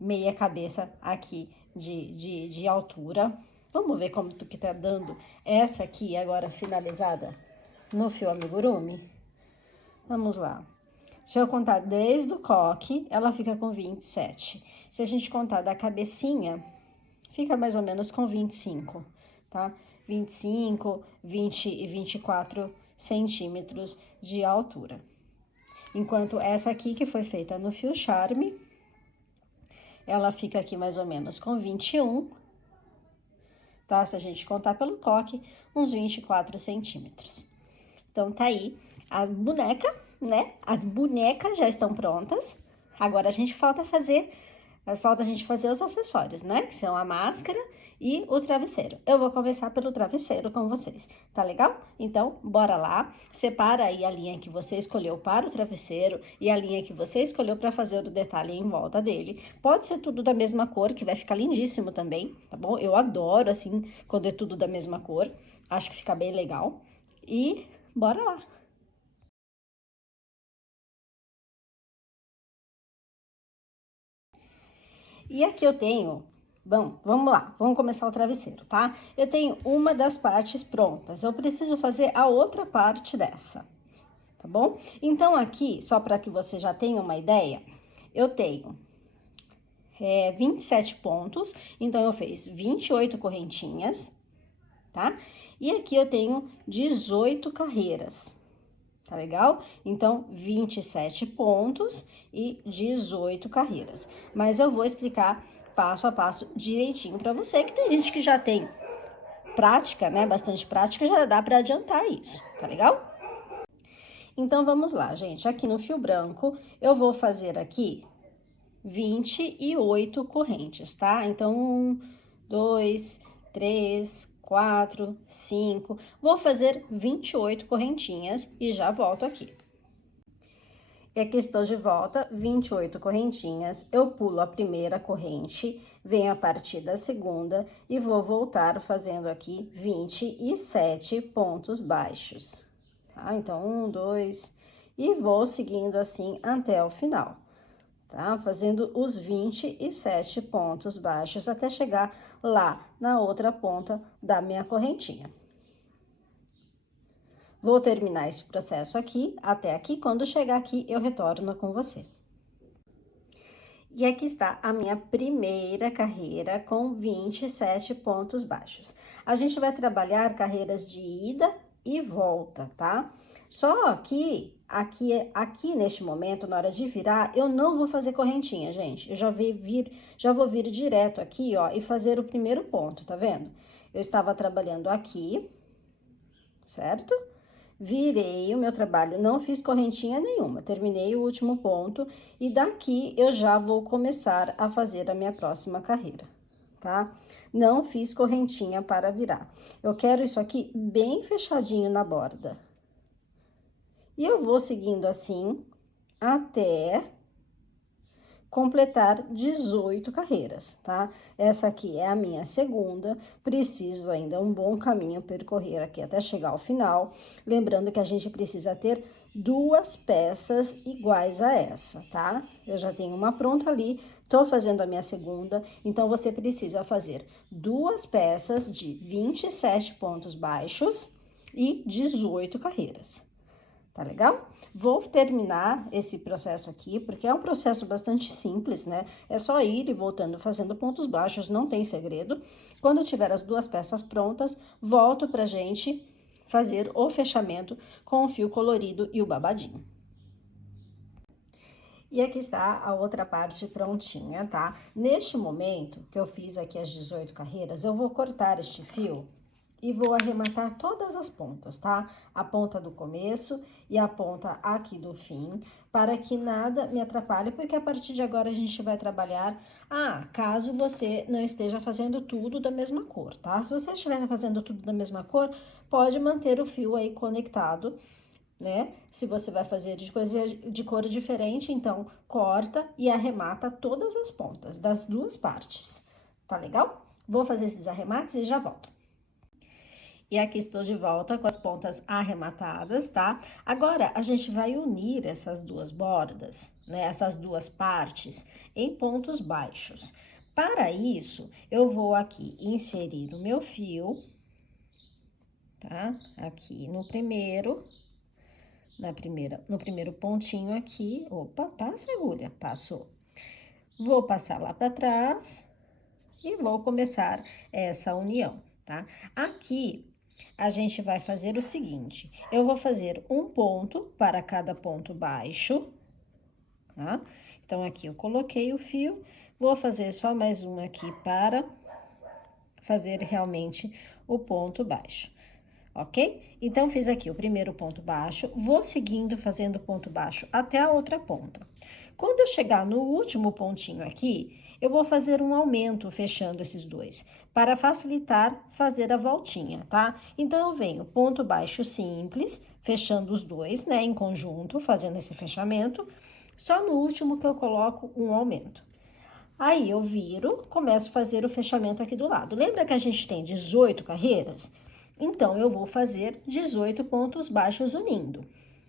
meia cabeça aqui de altura. Vamos ver como que tá dando essa aqui agora finalizada no fio amigurumi? Vamos lá. Se eu contar desde o coque, ela fica com 27. Se a gente contar da cabecinha, fica mais ou menos com 25, tá? 25, 20 e 24 centímetros de altura. Enquanto essa aqui, que foi feita no fio charme, ela fica aqui mais ou menos com 21, tá? Se a gente contar pelo coque, uns 24 centímetros. Então, tá aí as bonecas, né? As bonecas já estão prontas. Agora a gente falta a gente fazer os acessórios, né? Que são a máscara e o travesseiro. Eu vou começar pelo travesseiro com vocês, tá legal? Então, bora lá. Separa aí a linha que você escolheu para o travesseiro e a linha que você escolheu para fazer o detalhe em volta dele. Pode ser tudo da mesma cor, que vai ficar lindíssimo também, tá bom? Eu adoro, assim, quando é tudo da mesma cor. Acho que fica bem legal. E bora lá. E aqui eu tenho, bom, vamos lá, vamos começar o travesseiro, tá? Eu tenho uma das partes prontas, eu preciso fazer a outra parte dessa, tá bom? Então, aqui, só para que você já tenha uma ideia, eu tenho 27 pontos, então eu fiz 28 correntinhas, tá? E aqui eu tenho 18 carreiras. Tá legal? Então, 27 pontos e 18 carreiras. Mas eu vou explicar passo a passo direitinho para você, que tem gente que já tem prática, né? Bastante prática, já dá para adiantar isso, tá legal? Então, vamos lá, gente. Aqui no fio branco, eu vou fazer aqui 28 correntes, tá? Então, 1, 2, 3, 4, 5. Vou fazer 28 correntinhas e já volto aqui. E aqui estou de volta, 28 correntinhas. Eu pulo a primeira corrente, venho a partir da segunda e vou voltar fazendo aqui 27 pontos baixos. Tá? Então, 1, 2, e vou seguindo assim até o final. Tá? Fazendo os 27 pontos baixos até chegar lá na outra ponta da minha correntinha. Vou terminar esse processo aqui, até aqui. Quando chegar aqui, eu retorno com você. E aqui está a minha primeira carreira com 27 pontos baixos. A gente vai trabalhar carreiras de ida e volta, tá? Só que aqui neste momento, na hora de virar, eu não vou fazer correntinha, gente. Eu já vou vir direto aqui, ó, e fazer o primeiro ponto, tá vendo? Eu estava trabalhando aqui, certo? Virei o meu trabalho, não fiz correntinha nenhuma, terminei o último ponto e daqui eu já vou começar a fazer a minha próxima carreira, tá? Não fiz correntinha para virar. Eu quero isso aqui bem fechadinho na borda, E eu vou seguindo assim até completar 18 carreiras, tá? Essa aqui é a minha segunda, preciso ainda um bom caminho a percorrer aqui até chegar ao final. Lembrando que a gente precisa ter duas peças iguais a essa, tá? Eu já tenho uma pronta ali, tô fazendo a minha segunda, então você precisa fazer duas peças de 27 pontos baixos e 18 carreiras. Tá legal? Vou terminar esse processo aqui, porque é um processo bastante simples, né? É só ir e voltando fazendo pontos baixos, não tem segredo. Quando eu tiver as duas peças prontas, volto pra gente fazer o fechamento com o fio colorido e o babadinho. E aqui está a outra parte prontinha, tá? Neste momento que eu fiz aqui as 18 carreiras, eu vou cortar este fio e vou arrematar todas as pontas, tá? A ponta do começo e a ponta aqui do fim, para que nada me atrapalhe, porque a partir de agora a gente vai trabalhar, caso você não esteja fazendo tudo da mesma cor, tá? Se você estiver fazendo tudo da mesma cor, pode manter o fio aí conectado, né? Se você vai fazer de cor diferente, então corta e arremata todas as pontas das duas partes, tá legal? Vou fazer esses arremates e já volto. E aqui estou de volta com as pontas arrematadas, tá? Agora, a gente vai unir essas duas bordas, né? Essas duas partes em pontos baixos. Para isso, eu vou aqui inserir o meu fio, tá? Aqui no primeiro pontinho aqui. Opa, passa a agulha, passou. Vou passar lá para trás e vou começar essa união, tá? Aqui, a gente vai fazer o seguinte, eu vou fazer um ponto para cada ponto baixo, tá? Então, aqui eu coloquei o fio, vou fazer só mais um aqui para fazer realmente o ponto baixo, ok? Então, fiz aqui o primeiro ponto baixo, vou seguindo fazendo ponto baixo até a outra ponta. Quando eu chegar no último pontinho aqui, eu vou fazer um aumento fechando esses dois, para facilitar fazer a voltinha, tá? Então, eu venho ponto baixo simples, fechando os dois, né, em conjunto, fazendo esse fechamento, só no último que eu coloco um aumento. Aí, eu viro, começo a fazer o fechamento aqui do lado. Lembra que a gente tem 18 carreiras? Então, eu vou fazer 18 pontos baixos unindo.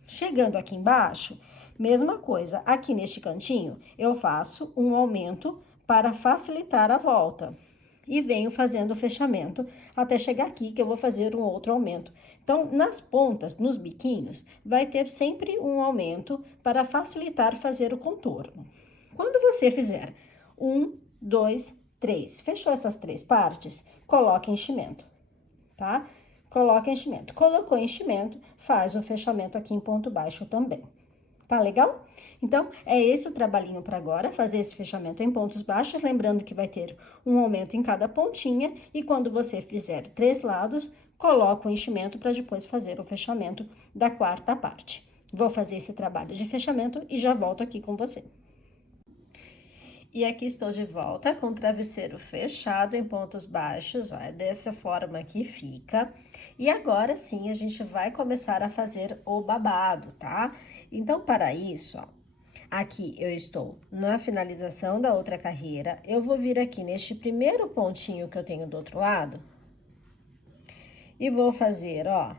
Chegando aqui embaixo, mesma coisa, aqui neste cantinho, eu faço um aumento para facilitar a volta. E venho fazendo o fechamento até chegar aqui, que eu vou fazer um outro aumento. Então, nas pontas, nos biquinhos, vai ter sempre um aumento para facilitar fazer o contorno. Quando você fizer 1, 2, 3, fechou essas três partes, coloque enchimento, tá? Coloca enchimento. Colocou enchimento, faz o fechamento aqui em ponto baixo também. Tá legal? Então, é esse o trabalhinho para agora, fazer esse fechamento em pontos baixos, lembrando que vai ter um aumento em cada pontinha, e quando você fizer 3 lados, coloca o enchimento para depois fazer o fechamento da quarta parte. Vou fazer esse trabalho de fechamento e já volto aqui com você. E aqui estou de volta com o travesseiro fechado em pontos baixos, ó, é dessa forma que fica. E agora sim, a gente vai começar a fazer o babado, tá? Então, para isso, ó, aqui eu estou na finalização da outra carreira, eu vou vir aqui neste primeiro pontinho que eu tenho do outro lado e vou fazer, ó,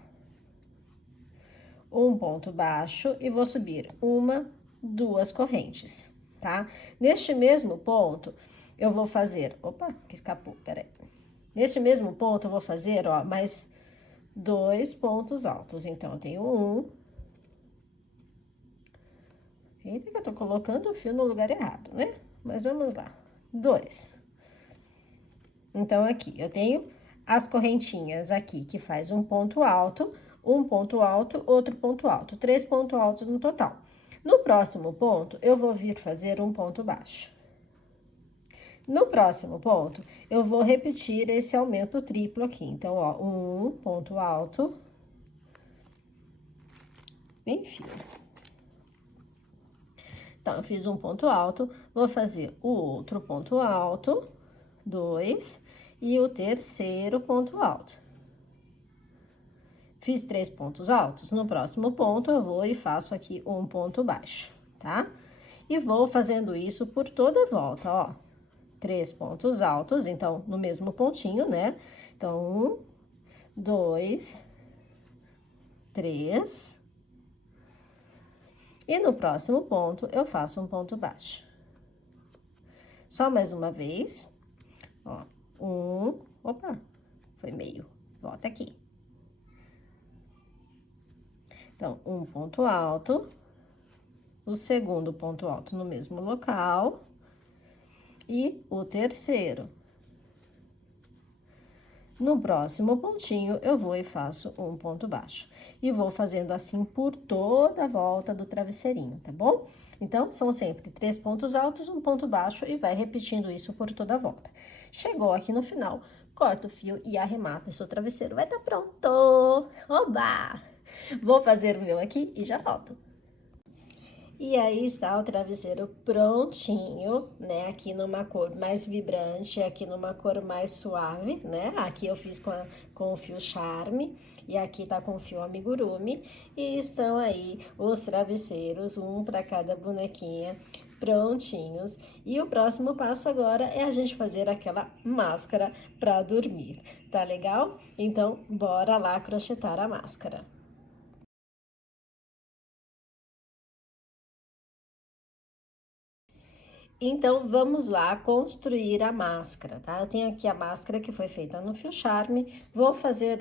um ponto baixo e vou subir 1, 2 correntes, tá? Neste mesmo ponto, eu vou fazer... Opa, que escapou, peraí. Neste mesmo ponto, eu vou fazer, ó, mais 2 pontos altos. Então, eu tenho 1... Eita, que eu tô colocando o fio no lugar errado, né? Mas vamos lá. 2. Então, aqui, eu tenho as correntinhas aqui, que faz um ponto alto, outro ponto alto. 3 pontos altos no total. No próximo ponto, eu vou vir fazer um ponto baixo. No próximo ponto, eu vou repetir esse aumento triplo aqui. Então, ó, um ponto alto, bem fino. Então, eu fiz um ponto alto, vou fazer o outro ponto alto, 2, e o terceiro ponto alto. Fiz 3 pontos altos. No próximo ponto, eu vou e faço aqui um ponto baixo, tá? E vou fazendo isso por toda a volta, ó. 3 pontos altos, então, no mesmo pontinho, né? Então, 1, 2, 3. E no próximo ponto, eu faço um ponto baixo. Só mais uma vez. Ó, 1, opa, foi meio. Volta aqui. Então, um ponto alto, o segundo ponto alto no mesmo local e o terceiro. No próximo pontinho, eu vou e faço um ponto baixo. E vou fazendo assim por toda a volta do travesseirinho, tá bom? Então, são sempre 3 pontos altos, um ponto baixo e vai repetindo isso por toda a volta. Chegou aqui no final, corta o fio e arremata o seu travesseiro. Vai estar pronto! Oba! Vou fazer o meu aqui e já volto. E aí está o travesseiro prontinho, né? Aqui numa cor mais vibrante, aqui numa cor mais suave, né? Aqui eu fiz com o fio Charme e aqui tá com o fio Amigurumi. E estão aí os travesseiros, um para cada bonequinha, prontinhos. E o próximo passo agora é a gente fazer aquela máscara para dormir, tá legal? Então, bora lá crochetar a máscara. Então, vamos lá construir a máscara, tá? Eu tenho aqui a máscara que foi feita no fio Charme, vou fazer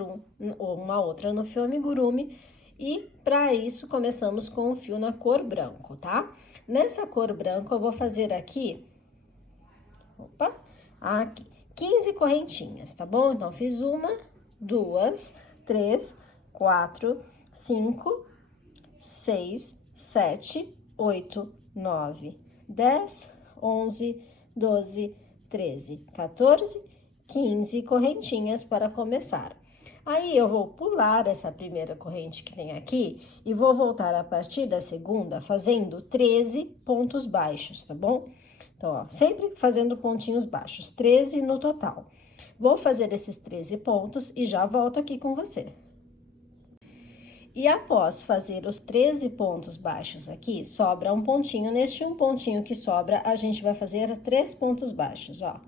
uma outra no fio Amigurumi e, para isso, começamos com o fio na cor branco, tá? Nessa cor branco, eu vou fazer aqui, opa, aqui, 15 correntinhas, tá bom? Então, fiz 1, 2, 3, 4, 5, 6, 7, 8, 9, 10, 11, 12, 13, 14, 15 correntinhas para começar. Aí, eu vou pular essa primeira corrente que tem aqui e vou voltar a partir da segunda fazendo 13 pontos baixos, tá bom? Então, ó, sempre fazendo pontinhos baixos, 13 no total. Vou fazer esses 13 pontos e já volto aqui com você. E após fazer os 13 pontos baixos aqui, sobra um pontinho. Neste um pontinho que sobra, a gente vai fazer 3 pontos baixos, ó.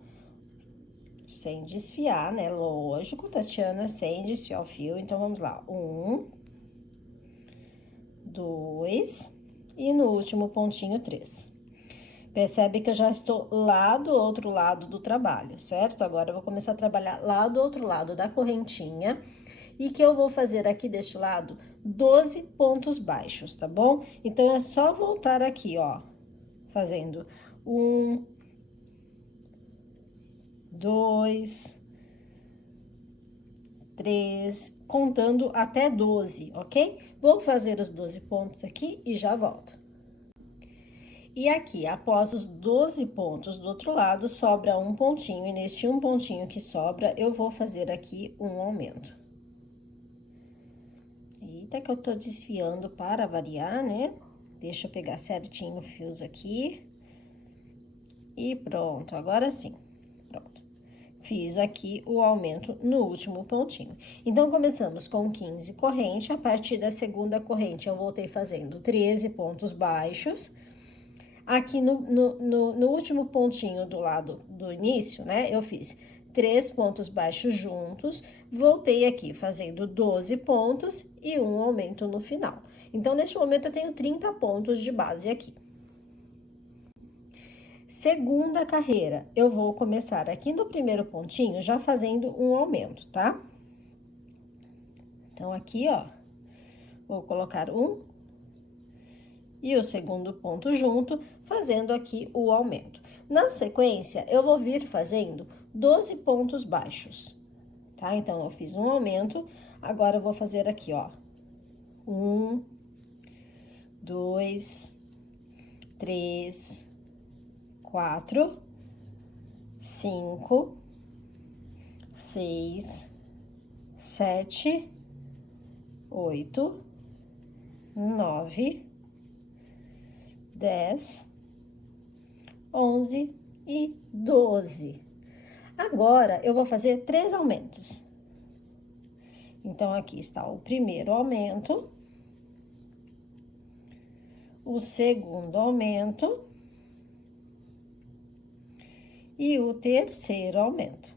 Sem desfiar, né? Lógico, Tatiana, sem desfiar o fio. Então, vamos lá. 1, 2 e no último pontinho, 3. Percebe que eu já estou lá do outro lado do trabalho, certo? Agora, eu vou começar a trabalhar lá do outro lado da correntinha. E que eu vou fazer aqui deste lado 12 pontos baixos, tá bom? Então, é só voltar aqui, ó, fazendo 1, 2, 3, contando até 12, ok? Vou fazer os 12 pontos aqui e já volto. E aqui, após os 12 pontos do outro lado, sobra um pontinho, e neste um pontinho que sobra, eu vou fazer aqui um aumento. Eita, que eu tô desfiando para variar, né? Deixa eu pegar certinho os fios aqui. E pronto, agora sim. Pronto. Fiz aqui o aumento no último pontinho. Então, começamos com 15 corrente. A partir da segunda corrente, eu voltei fazendo 13 pontos baixos. Aqui no último pontinho do lado do início, né? Eu fiz 3 pontos baixos juntos, voltei aqui fazendo 12 pontos e um aumento no final. Então, neste momento, eu tenho 30 pontos de base aqui. Segunda carreira, eu vou começar aqui no primeiro pontinho, já fazendo um aumento, tá? Então, aqui, ó, vou colocar um e o segundo ponto junto, fazendo aqui o aumento. Na sequência, eu vou vir fazendo 12 pontos baixos, tá? Então, eu fiz um aumento, agora eu vou fazer aqui, ó. 1, 2, 3, 4, 5, 6, 7, 8, 9, 10, 11 e 12. Agora, eu vou fazer 3 aumentos. Então, aqui está o primeiro aumento, o segundo aumento e o terceiro aumento.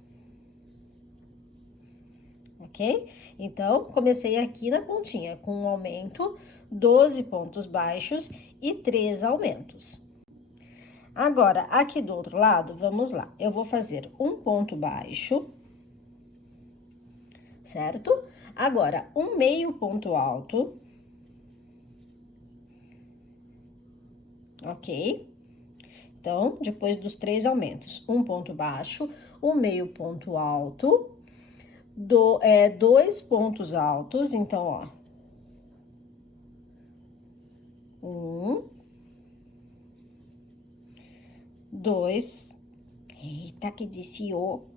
Ok? Então, comecei aqui na pontinha com um aumento, 12 pontos baixos e 3 aumentos. Agora, aqui do outro lado, vamos lá. Eu vou fazer um ponto baixo, certo? Agora, um meio ponto alto. Ok? Então, depois dos 3 aumentos, um ponto baixo, um meio ponto alto, 2 pontos altos, então, ó. 1, 2, eita, que desfiou.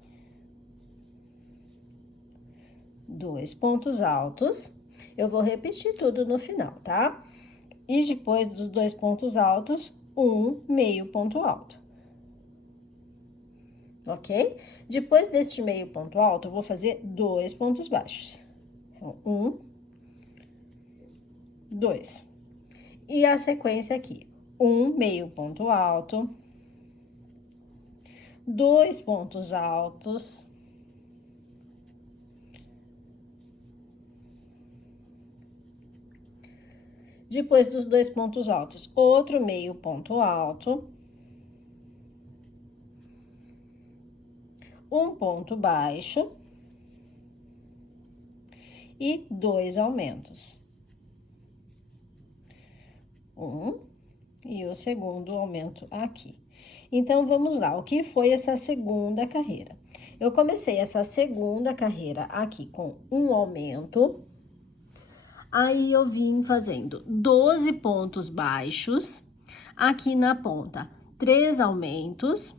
2 pontos altos. Eu vou repetir tudo no final, tá? E depois dos 2 pontos altos, um meio ponto alto. Ok? Depois deste meio ponto alto, eu vou fazer 2 pontos baixos. Então, 1, 2. E a sequência aqui, um meio ponto alto, 2 pontos altos, depois dos 2 pontos altos, outro meio ponto alto, um ponto baixo e 2 aumentos. E o segundo aumento aqui. Então, vamos lá, o que foi essa segunda carreira? Eu comecei essa segunda carreira aqui com um aumento, aí eu vim fazendo 12 pontos baixos, aqui na ponta, 3 aumentos,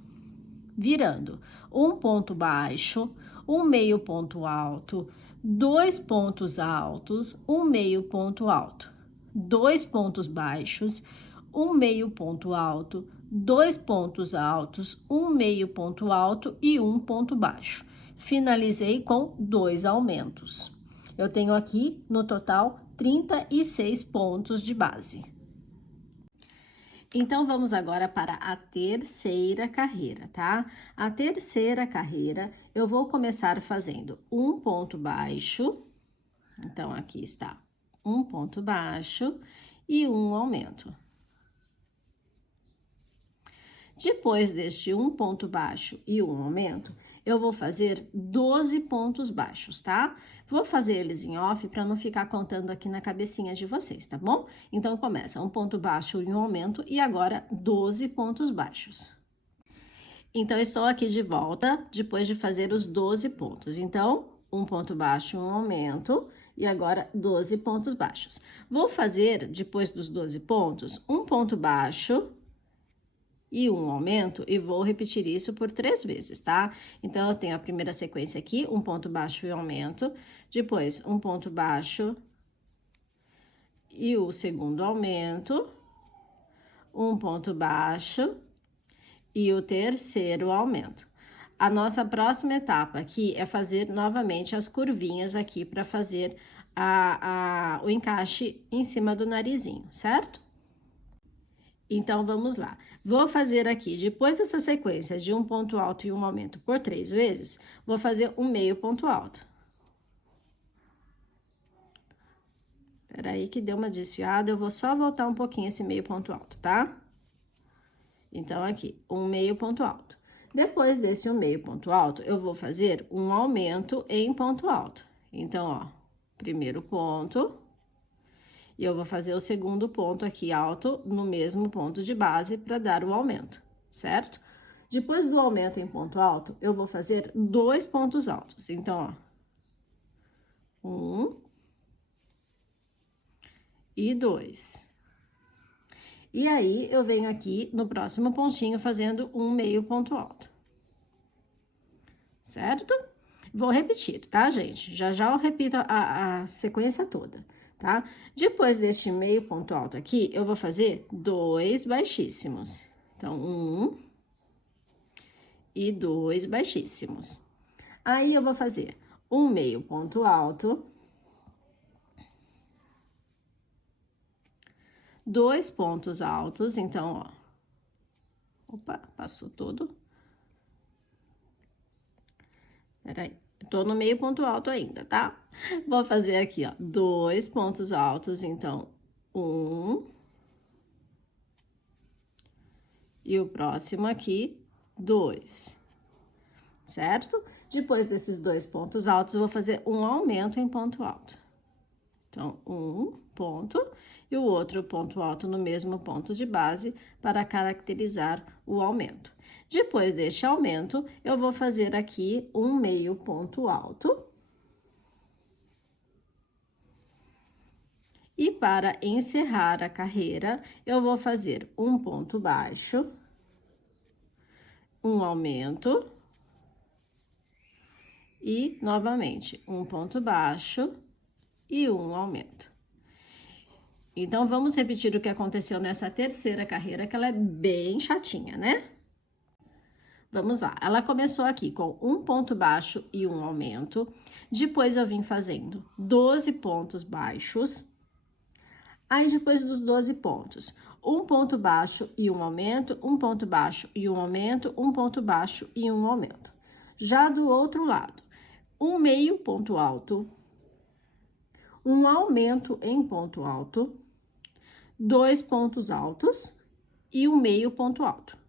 virando um ponto baixo, um meio ponto alto, 2 pontos altos, um meio ponto alto, 2 pontos baixos, um meio ponto alto, 2 pontos altos, um meio ponto alto e um ponto baixo. Finalizei com 2 aumentos. Eu tenho aqui, no total, 36 pontos de base. Então, vamos agora para a terceira carreira, tá? A terceira carreira, eu vou começar fazendo um ponto baixo. Então, aqui está um ponto baixo e um aumento. Depois deste um ponto baixo e um aumento, eu vou fazer 12 pontos baixos, tá? Vou fazer eles em off para não ficar contando aqui na cabecinha de vocês, tá bom? Então, começa um ponto baixo e um aumento e agora 12 pontos baixos. Então, estou aqui de volta depois de fazer os 12 pontos. Então, um ponto baixo, um aumento e agora 12 pontos baixos. Vou fazer, depois dos 12 pontos, um ponto baixo e um aumento, e vou repetir isso por 3 vezes, tá? Então, eu tenho a primeira sequência aqui, um ponto baixo e aumento, depois um ponto baixo e o segundo aumento, um ponto baixo e o terceiro aumento. A nossa próxima etapa aqui é fazer novamente as curvinhas aqui para fazer o encaixe em cima do narizinho, certo? Então, vamos lá. Vou fazer aqui, depois dessa sequência de um ponto alto e um aumento por 3 vezes, vou fazer um meio ponto alto. Peraí que deu uma desfiada, eu vou só voltar um pouquinho esse meio ponto alto, tá? Então, aqui, um meio ponto alto. Depois desse um meio ponto alto, eu vou fazer um aumento em ponto alto. Então, ó, primeiro ponto... E eu vou fazer o segundo ponto aqui alto no mesmo ponto de base para dar o aumento, certo? Depois do aumento em ponto alto, eu vou fazer 2 pontos altos. Então, ó, 1 e 2. E aí, eu venho aqui no próximo pontinho fazendo um meio ponto alto. Certo? Vou repetir, tá, gente? Já já eu repito a sequência toda. Tá? Depois deste meio ponto alto aqui, eu vou fazer 2 baixíssimos. Então, 1 e 2 baixíssimos. Aí, eu vou fazer um meio ponto alto 2 pontos altos, então, ó. Opa, passou todo. Peraí, tô no meio ponto alto ainda, tá? Vou fazer aqui, ó, 2 pontos altos, então, 1. E o próximo aqui, 2. Certo? Depois desses 2 pontos altos, eu vou fazer um aumento em ponto alto. Então, um ponto e o outro ponto alto no mesmo ponto de base para caracterizar o aumento. Depois deste aumento, eu vou fazer aqui um meio ponto alto. E para encerrar a carreira, eu vou fazer um ponto baixo, um aumento e, novamente, um ponto baixo e um aumento. Então, vamos repetir o que aconteceu nessa terceira carreira, que ela é bem chatinha, né? Vamos lá, ela começou aqui com um ponto baixo e um aumento, depois eu vim fazendo 12 pontos baixos, aí depois dos 12 pontos, um ponto baixo e um aumento, um ponto baixo e um aumento, um ponto baixo e um aumento. Já do outro lado, um meio ponto alto, um aumento em ponto alto, 2 pontos altos e um meio ponto alto.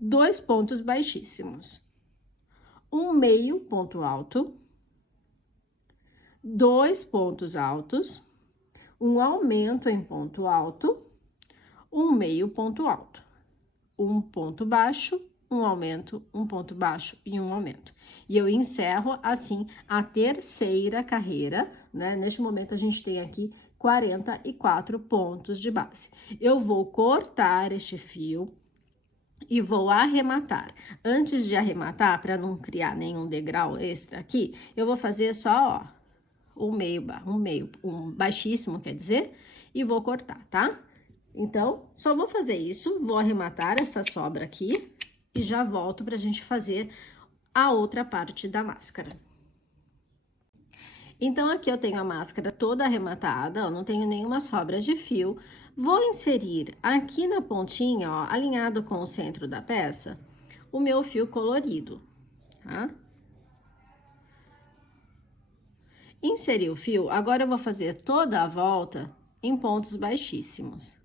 2 pontos baixíssimos, um meio ponto alto, 2 pontos altos, um aumento em ponto alto, um meio ponto alto, um ponto baixo, um aumento, um ponto baixo e um aumento. E eu encerro assim a terceira carreira, né? Neste momento a gente tem aqui 44 pontos de base. Eu vou cortar este fio e vou arrematar. Antes de arrematar, para não criar nenhum degrau extra aqui, eu vou fazer só, ó, um baixíssimo, quer dizer, e vou cortar, tá? Então, só vou fazer isso, vou arrematar essa sobra aqui e já volto pra gente fazer a outra parte da máscara. Então, aqui eu tenho a máscara toda arrematada, ó, não tenho nenhuma sobra de fio. Vou inserir aqui na pontinha, ó, alinhado com o centro da peça, o meu fio colorido, tá? Inseri o fio, agora eu vou fazer toda a volta em pontos baixíssimos.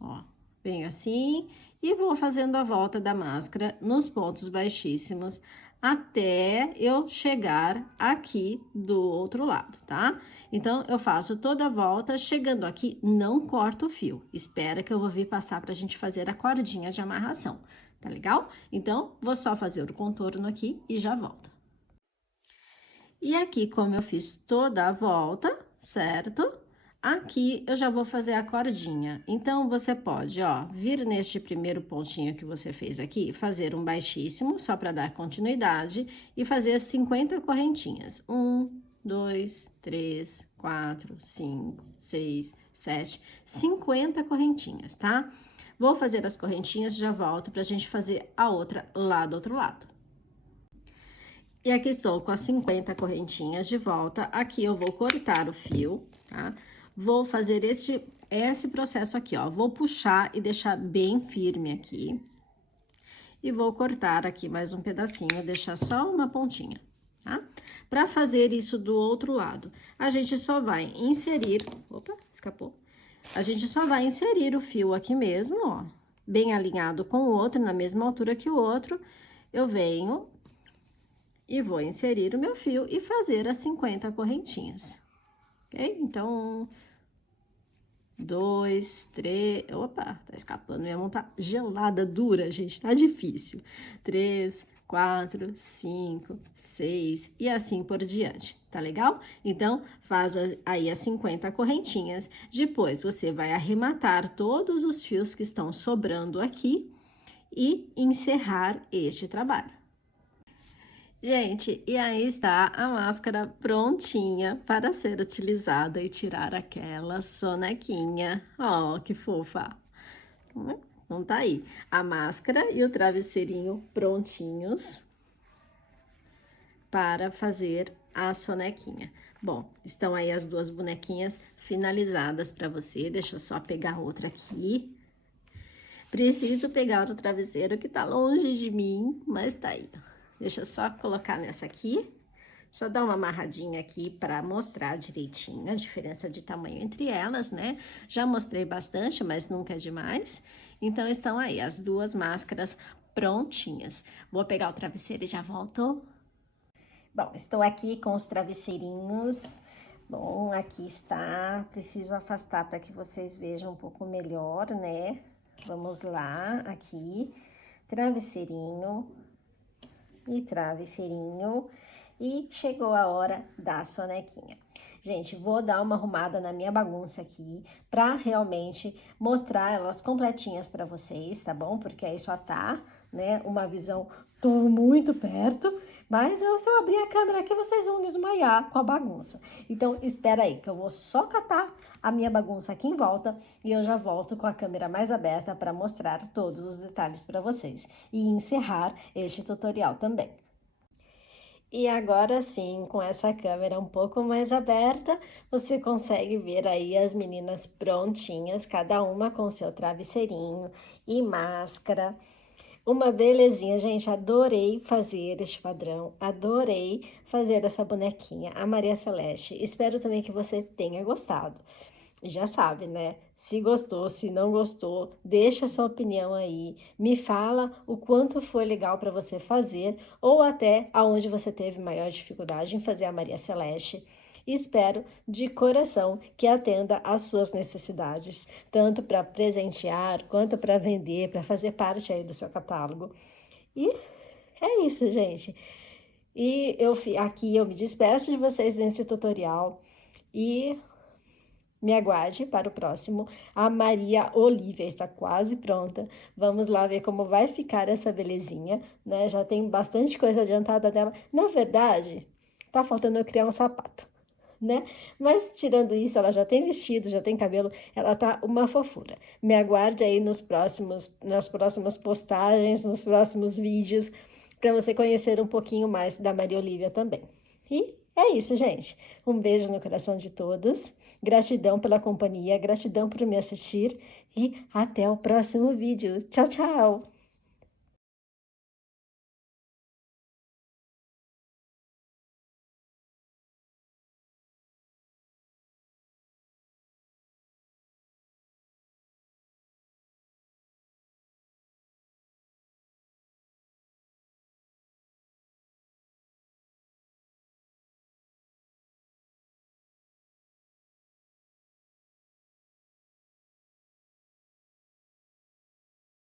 Ó, bem assim, e vou fazendo a volta da máscara nos pontos baixíssimos, até eu chegar aqui do outro lado, tá? Então, eu faço toda a volta, chegando aqui, não corto o fio. Espera que eu vou vir passar pra gente fazer a cordinha de amarração, tá legal? Então, vou só fazer o contorno aqui e já volto. E aqui, como eu fiz toda a volta, certo? Aqui, eu já vou fazer a cordinha. Então, você pode, ó, vir neste primeiro pontinho que você fez aqui, fazer um baixíssimo, só para dar continuidade, e fazer 50 correntinhas. 1, 2, 3, 4, 5, 6, 7, 50 correntinhas, tá? Vou fazer as correntinhas e já volto pra gente fazer a outra lá do outro lado. E aqui estou com as 50 correntinhas de volta. Aqui eu vou cortar o fio, tá? Vou fazer esse processo aqui, ó. Vou puxar e deixar bem firme aqui. E vou cortar aqui mais um pedacinho, deixar só uma pontinha, tá? Pra fazer isso do outro lado, a gente só vai inserir... Opa, escapou. A gente só vai inserir o fio aqui mesmo, ó. Bem alinhado com o outro, na mesma altura que o outro. Eu venho... e vou inserir o meu fio e fazer as 50 correntinhas, ok? Então, 2, 3... Opa, tá escapando, minha mão tá gelada, dura, gente, tá difícil. 3, 4, 5, 6 e assim por diante, tá legal? Então, faz aí as 50 correntinhas. Depois, você vai arrematar todos os fios que estão sobrando aqui e encerrar este trabalho. Gente, e aí está a máscara prontinha para ser utilizada e tirar aquela sonequinha. Ó, que fofa! Então tá aí, a máscara e o travesseirinho prontinhos para fazer a sonequinha. Bom, estão aí as duas bonequinhas finalizadas para você. Deixa eu só pegar outra aqui. Preciso pegar outro travesseiro que tá longe de mim, mas tá aí. Deixa eu só colocar nessa aqui. Só dar uma amarradinha aqui para mostrar direitinho a diferença de tamanho entre elas, né? Já mostrei bastante, mas nunca é demais. Então, estão aí as duas máscaras prontinhas. Vou pegar o travesseiro e já volto. Bom, estou aqui com os travesseirinhos. Bom, aqui está. Preciso afastar para que vocês vejam um pouco melhor, né? Vamos lá, aqui. Travesseirinho e travesseirinho. E chegou a hora da sonequinha. Gente, vou dar uma arrumada na minha bagunça aqui para realmente mostrar elas completinhas para vocês, tá bom? Porque aí só tá, né, uma visão, tô muito perto, mas se eu abrir a câmera aqui, vocês vão desmaiar com a bagunça. Então, espera aí, que eu vou só catar a minha bagunça aqui em volta e eu já volto com a câmera mais aberta para mostrar todos os detalhes para vocês e encerrar este tutorial também. E agora sim, com essa câmera um pouco mais aberta, você consegue ver aí as meninas prontinhas, cada uma com seu travesseirinho e máscara. Uma belezinha, gente, adorei fazer este padrão, adorei fazer essa bonequinha, a Maria Celeste. Espero também que você tenha gostado. Já sabe, né? Se gostou, se não gostou, deixa sua opinião aí. Me fala o quanto foi legal para você fazer ou até aonde você teve maior dificuldade em fazer a Maria Celeste. E espero de coração que atenda às suas necessidades, tanto para presentear quanto para vender, para fazer parte aí do seu catálogo. E é isso, gente. E aqui eu me despeço de vocês nesse tutorial e me aguarde para o próximo. A Maria Olivia está quase pronta. Vamos lá ver como vai ficar essa belezinha, né? Já tem bastante coisa adiantada dela. Na verdade, tá faltando eu criar um sapato, né? Mas tirando isso, ela já tem vestido, já tem cabelo, ela tá uma fofura. Me aguarde aí nas próximas postagens, nos próximos vídeos, para você conhecer um pouquinho mais da Maria Olivia também. E é isso, gente. Um beijo no coração de todos. Gratidão pela companhia, gratidão por me assistir e até o próximo vídeo. Tchau, tchau!